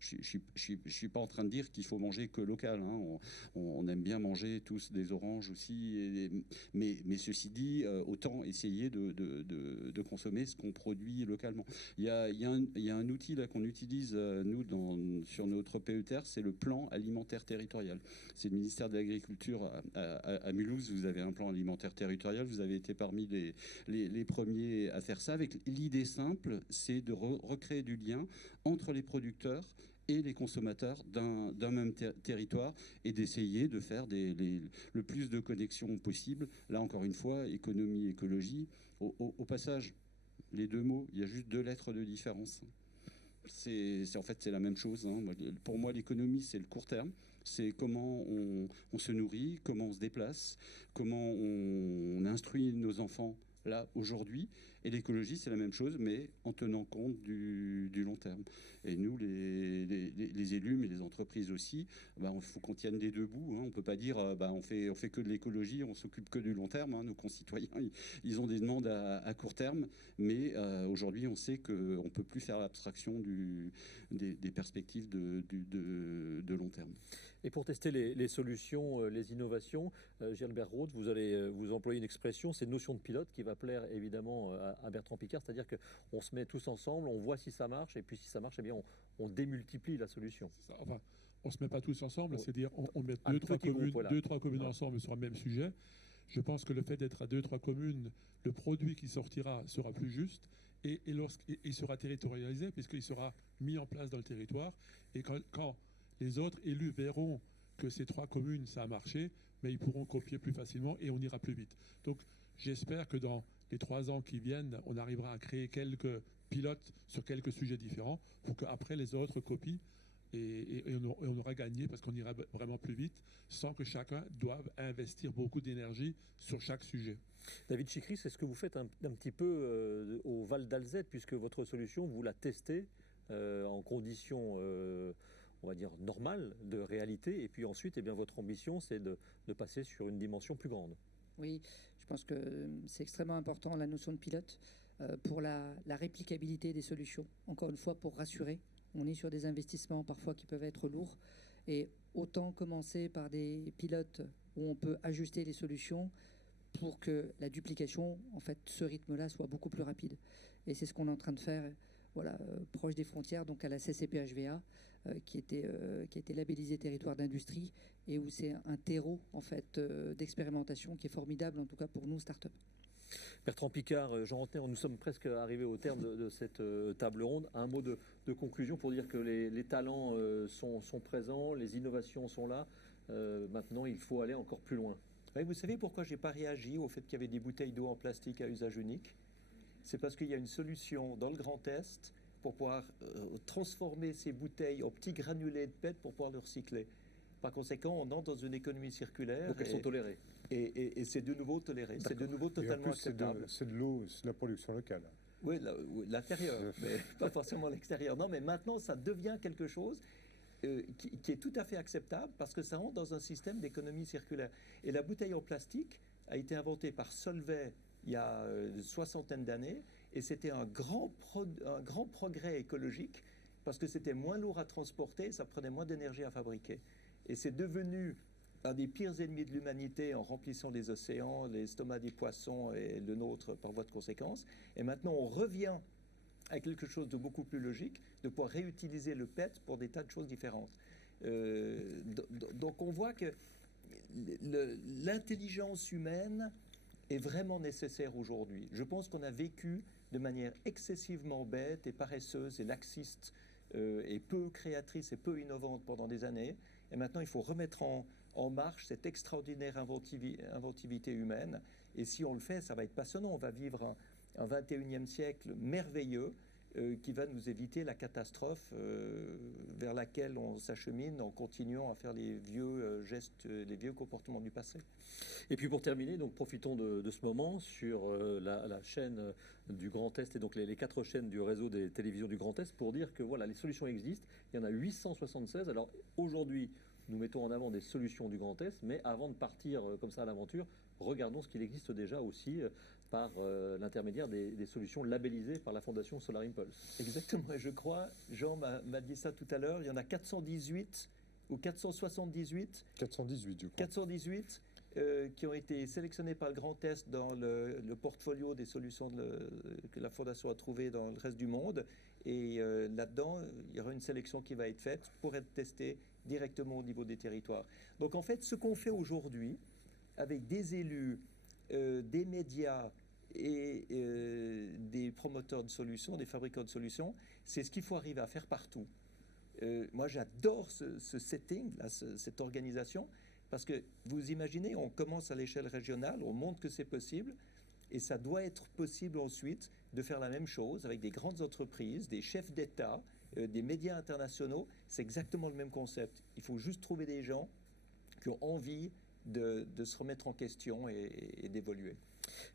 je suis pas en train de dire qu'il faut manger que local, hein. On aime bien manger tous des oranges aussi, mais ceci dit, autant essayer de consommer ce qu'on produit localement. Il y a un outil là qu'on utilise nous sur notre PETR, c'est le plan alimentaire territorial. C'est le ministère de l'Agriculture à Mulhouse. Vous avez un plan alimentaire territorial. Vous avez été parmi les premiers à faire ça. Avec l'idée simple, c'est de recréer du lien entre les producteurs et les consommateurs d'un même territoire et d'essayer de faire le plus de connexions possible. Là, encore une fois, économie, écologie. Au passage, les deux mots, il y a juste 2 lettres de différence. En fait, c'est la même chose, hein. Pour moi, l'économie, c'est le court terme. C'est comment on se nourrit, comment on se déplace, comment on instruit nos enfants là, aujourd'hui. Et l'écologie, c'est la même chose, mais en tenant compte du long terme. Et nous, les élus, mais les entreprises aussi, il faut qu'on tienne des deux bouts, hein. On ne peut pas dire on fait que de l'écologie, on s'occupe que du long terme, hein. Nos concitoyens, ils ont des demandes à court terme, mais aujourd'hui, on sait qu'on ne peut plus faire l'abstraction des perspectives de long terme. Et pour tester les solutions, les innovations, Gilbert Roth, vous allez vous employer une expression, c'est une notion de pilote qui va plaire évidemment à Bertrand Piccard, c'est-à-dire qu'on se met tous ensemble, on voit si ça marche, et puis si ça marche, eh bien on démultiplie la solution. C'est ça. Enfin, on ne se met pas tous ensemble, c'est-à-dire on met Un 2-3 communes Voilà. ensemble sur un même sujet. Je pense que le fait d'être à 2-3 communes, le produit qui sortira sera plus juste et il sera territorialisé puisqu'il sera mis en place dans le territoire. Et quand les autres élus verront que ces 3 communes, ça a marché, mais ils pourront copier plus facilement et on ira plus vite. Donc j'espère que dans les 3 ans qui viennent, on arrivera à créer quelques pilotes sur quelques sujets différents pour qu'après les autres copient et on aura gagné parce qu'on ira vraiment plus vite sans que chacun doive investir beaucoup d'énergie sur chaque sujet. David Chikri, c'est ce que vous faites un petit peu au Val d'Alzette, puisque votre solution, vous la testez en conditions, on va dire, normales de réalité, et puis ensuite, eh bien, votre ambition, c'est de passer sur une dimension plus grande. Oui, je pense que c'est extrêmement important la notion de pilote pour la réplicabilité des solutions. Encore une fois, pour rassurer, on est sur des investissements parfois qui peuvent être lourds et autant commencer par des pilotes où on peut ajuster les solutions pour que la duplication, en fait, ce rythme-là soit beaucoup plus rapide. Et c'est ce qu'on est en train de faire, voilà, proche des frontières, donc à la CCP-HVA, qui était labellisé territoire d'industrie et où c'est un terreau en fait d'expérimentation qui est formidable, en tout cas pour nous, start-up. Bertrand Piccard, Jean Rotner, nous sommes presque arrivés au terme de cette table ronde. Un mot de conclusion pour dire que les talents sont présents, les innovations sont là. Maintenant, il faut aller encore plus loin. Oui, vous savez pourquoi je n'ai pas réagi au fait qu'il y avait des bouteilles d'eau en plastique à usage unique? C'est parce qu'il y a une solution dans le Grand Est pour pouvoir transformer ces bouteilles en petits granulés de PET pour pouvoir le recycler. Par conséquent, on entre dans une économie circulaire. Donc elles sont tolérées. Et c'est de nouveau toléré. C'est de nouveau Et en totalement plus, acceptable. c'est de l'eau, c'est de la production locale. Oui, l'intérieur, mais pas forcément l'extérieur. Non, mais maintenant, ça devient quelque chose qui est tout à fait acceptable parce que ça rentre dans un système d'économie circulaire. Et la bouteille en plastique a été inventée par Solvay il y a une soixantaine d'années et c'était un grand progrès écologique parce que c'était moins lourd à transporter et ça prenait moins d'énergie à fabriquer. Et c'est devenu un des pires ennemis de l'humanité en remplissant les océans, les estomacs des poissons et le nôtre par voie de conséquence. Et maintenant, on revient à quelque chose de beaucoup plus logique, de pouvoir réutiliser le PET pour des tas de choses différentes. Donc on voit que l'intelligence humaine est vraiment nécessaire aujourd'hui. Je pense qu'on a vécu de manière excessivement bête et paresseuse et laxiste et peu créatrice et peu innovante pendant des années. Et maintenant, il faut remettre en marche cette extraordinaire inventivité humaine. Et si on le fait, ça va être passionnant. On va vivre un 21e siècle merveilleux qui va nous éviter la catastrophe vers laquelle on s'achemine en continuant à faire les vieux gestes, les vieux comportements du passé. Et puis pour terminer, donc profitons de ce moment sur la chaîne du Grand Est et donc les 4 chaînes du réseau des télévisions du Grand Est pour dire que voilà, les solutions existent. Il y en a 876. Alors aujourd'hui, nous mettons en avant des solutions du Grand Est, mais avant de partir comme ça à l'aventure, regardons ce qu'il existe déjà aussi par l'intermédiaire des solutions labellisées par la Fondation Solar Impulse. Exactement, et je crois, Jean m'a dit ça tout à l'heure, il y en a 418 ou 478 418, je crois. 418 qui ont été sélectionnés par le Grand Est dans le portfolio des solutions que la Fondation a trouvées dans le reste du monde. Et là-dedans, il y aura une sélection qui va être faite pour être testée directement au niveau des territoires. Donc en fait, ce qu'on fait aujourd'hui, avec des élus, des médias et des promoteurs de solutions, des fabricants de solutions, c'est ce qu'il faut arriver à faire partout. Moi, j'adore ce setting, là, cette organisation, parce que vous imaginez, on commence à l'échelle régionale, on montre que c'est possible, et ça doit être possible ensuite de faire la même chose avec des grandes entreprises, des chefs d'État, des médias internationaux. C'est exactement le même concept. Il faut juste trouver des gens qui ont envie de se remettre en question et d'évoluer.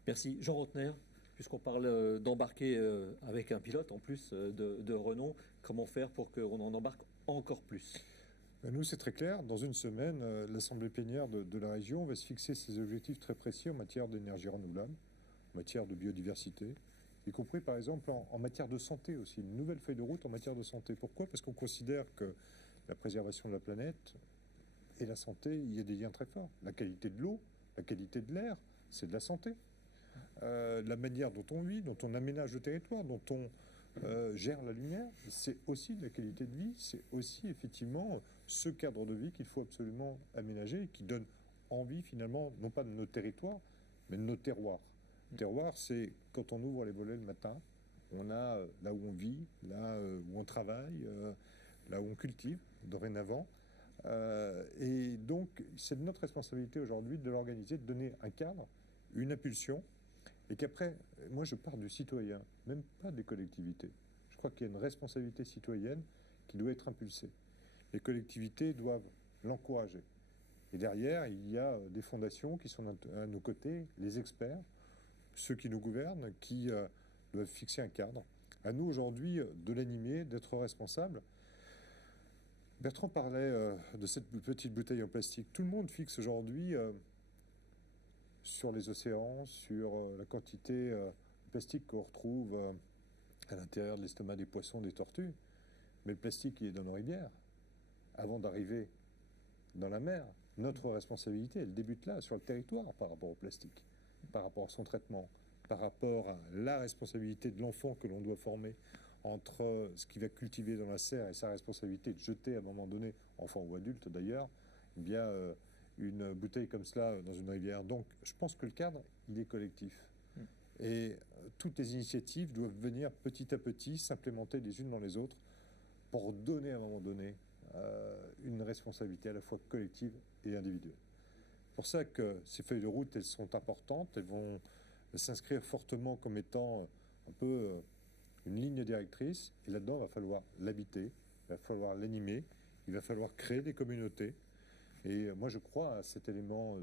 Merci. Jean Rotner, puisqu'on parle d'embarquer avec un pilote en plus de renom, comment faire pour qu'on en embarque encore plus ? Nous, c'est très clair. Dans une semaine, l'Assemblée plénière de la région va se fixer ses objectifs très précis en matière d'énergie renouvelable, en matière de biodiversité, y compris par exemple en matière de santé aussi, une nouvelle feuille de route en matière de santé. Pourquoi ? Parce qu'on considère que la préservation de la planète et la santé, il y a des liens très forts. La qualité de l'eau, la qualité de l'air, c'est de la santé. La manière dont on vit, dont on aménage le territoire, dont on gère la lumière, c'est aussi de la qualité de vie, c'est aussi effectivement ce cadre de vie qu'il faut absolument aménager et qui donne envie finalement, non pas de nos territoires, mais de nos terroirs. Le terroir, c'est quand on ouvre les volets le matin, on a là où on vit, là où on travaille, là où on cultive dorénavant. Et donc, c'est de notre responsabilité aujourd'hui de l'organiser, de donner un cadre, une impulsion, et qu'après, moi je pars du citoyen, même pas des collectivités. Je crois qu'il y a une responsabilité citoyenne qui doit être impulsée. Les collectivités doivent l'encourager. Et derrière, il y a des fondations qui sont à nos côtés, les experts, ceux qui nous gouvernent, qui doivent fixer un cadre. À nous aujourd'hui de l'animer, d'être responsables. Bertrand parlait de cette petite bouteille en plastique. Tout le monde fixe aujourd'hui sur les océans, sur la quantité de plastique qu'on retrouve à l'intérieur de l'estomac des poissons, des tortues. Mais le plastique, il est dans nos rivières. Avant d'arriver dans la mer, notre responsabilité, elle débute là, sur le territoire, par rapport au plastique, par rapport à son traitement, par rapport à la responsabilité de l'enfant que l'on doit former entre ce qu'il va cultiver dans la serre et sa responsabilité de jeter à un moment donné, enfant ou adulte d'ailleurs, eh bien une bouteille comme cela dans une rivière. Donc je pense que le cadre, il est collectif. Et toutes les initiatives doivent venir petit à petit s'implémenter les unes dans les autres pour donner à un moment donné une responsabilité à la fois collective et individuelle. C'est pour ça que ces feuilles de route, elles sont importantes, elles vont s'inscrire fortement comme étant un peu une ligne directrice, et là-dedans, il va falloir l'habiter, il va falloir l'animer, il va falloir créer des communautés. Et moi, je crois à cet élément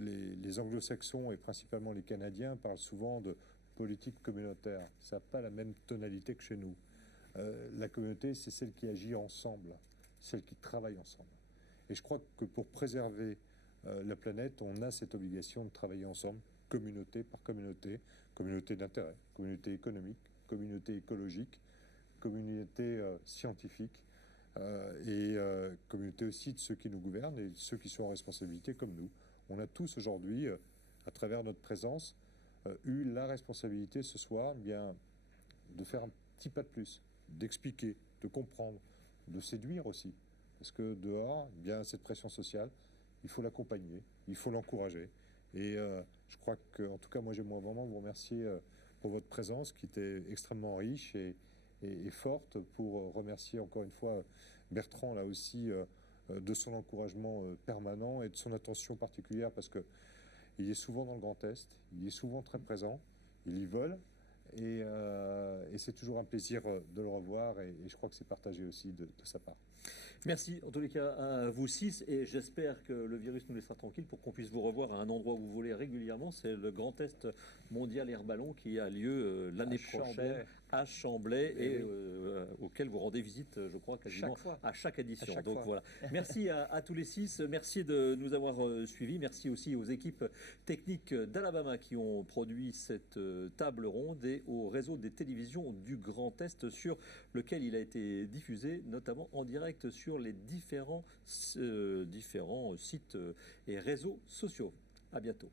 les anglo-saxons et principalement les Canadiens parlent souvent de politique communautaire. Ça n'a pas la même tonalité que chez nous. La communauté, c'est celle qui agit ensemble, celle qui travaille ensemble. Et je crois que pour préserver la planète, on a cette obligation de travailler ensemble, communauté par communauté, communauté d'intérêt, communauté économique, communauté écologique, communauté scientifique, et communauté aussi de ceux qui nous gouvernent et de ceux qui sont en responsabilité comme nous. On a tous aujourd'hui, à travers notre présence, eu la responsabilité ce soir bien, de faire un petit pas de plus, d'expliquer, de comprendre, de séduire aussi. Parce que dehors, bien, cette pression sociale, il faut l'accompagner, il faut l'encourager. Et je crois que, en tout cas, moi, j'aimerais vraiment vous remercier pour votre présence qui était extrêmement riche et forte, pour remercier encore une fois Bertrand, là aussi, de son encouragement permanent et de son attention particulière, parce que il est souvent dans le Grand Est, il est souvent très présent, il y vole, et c'est toujours un plaisir de le revoir, et je crois que c'est partagé aussi de sa part. Merci en tous les cas à vous 6, et j'espère que le virus nous laissera tranquille pour qu'on puisse vous revoir à un endroit où vous volez régulièrement. C'est le Grand Test mondial Air Ballon qui a lieu l'année prochaine à Chamblay, et auquel vous rendez visite, je crois, quasiment à chaque édition. Donc voilà. Merci à tous les 6, merci de nous avoir suivis, merci aussi aux équipes techniques d'Alabama qui ont produit cette table ronde, et au réseau des télévisions du Grand Est sur lequel il a été diffusé, notamment en direct sur les différents sites et réseaux sociaux. À bientôt.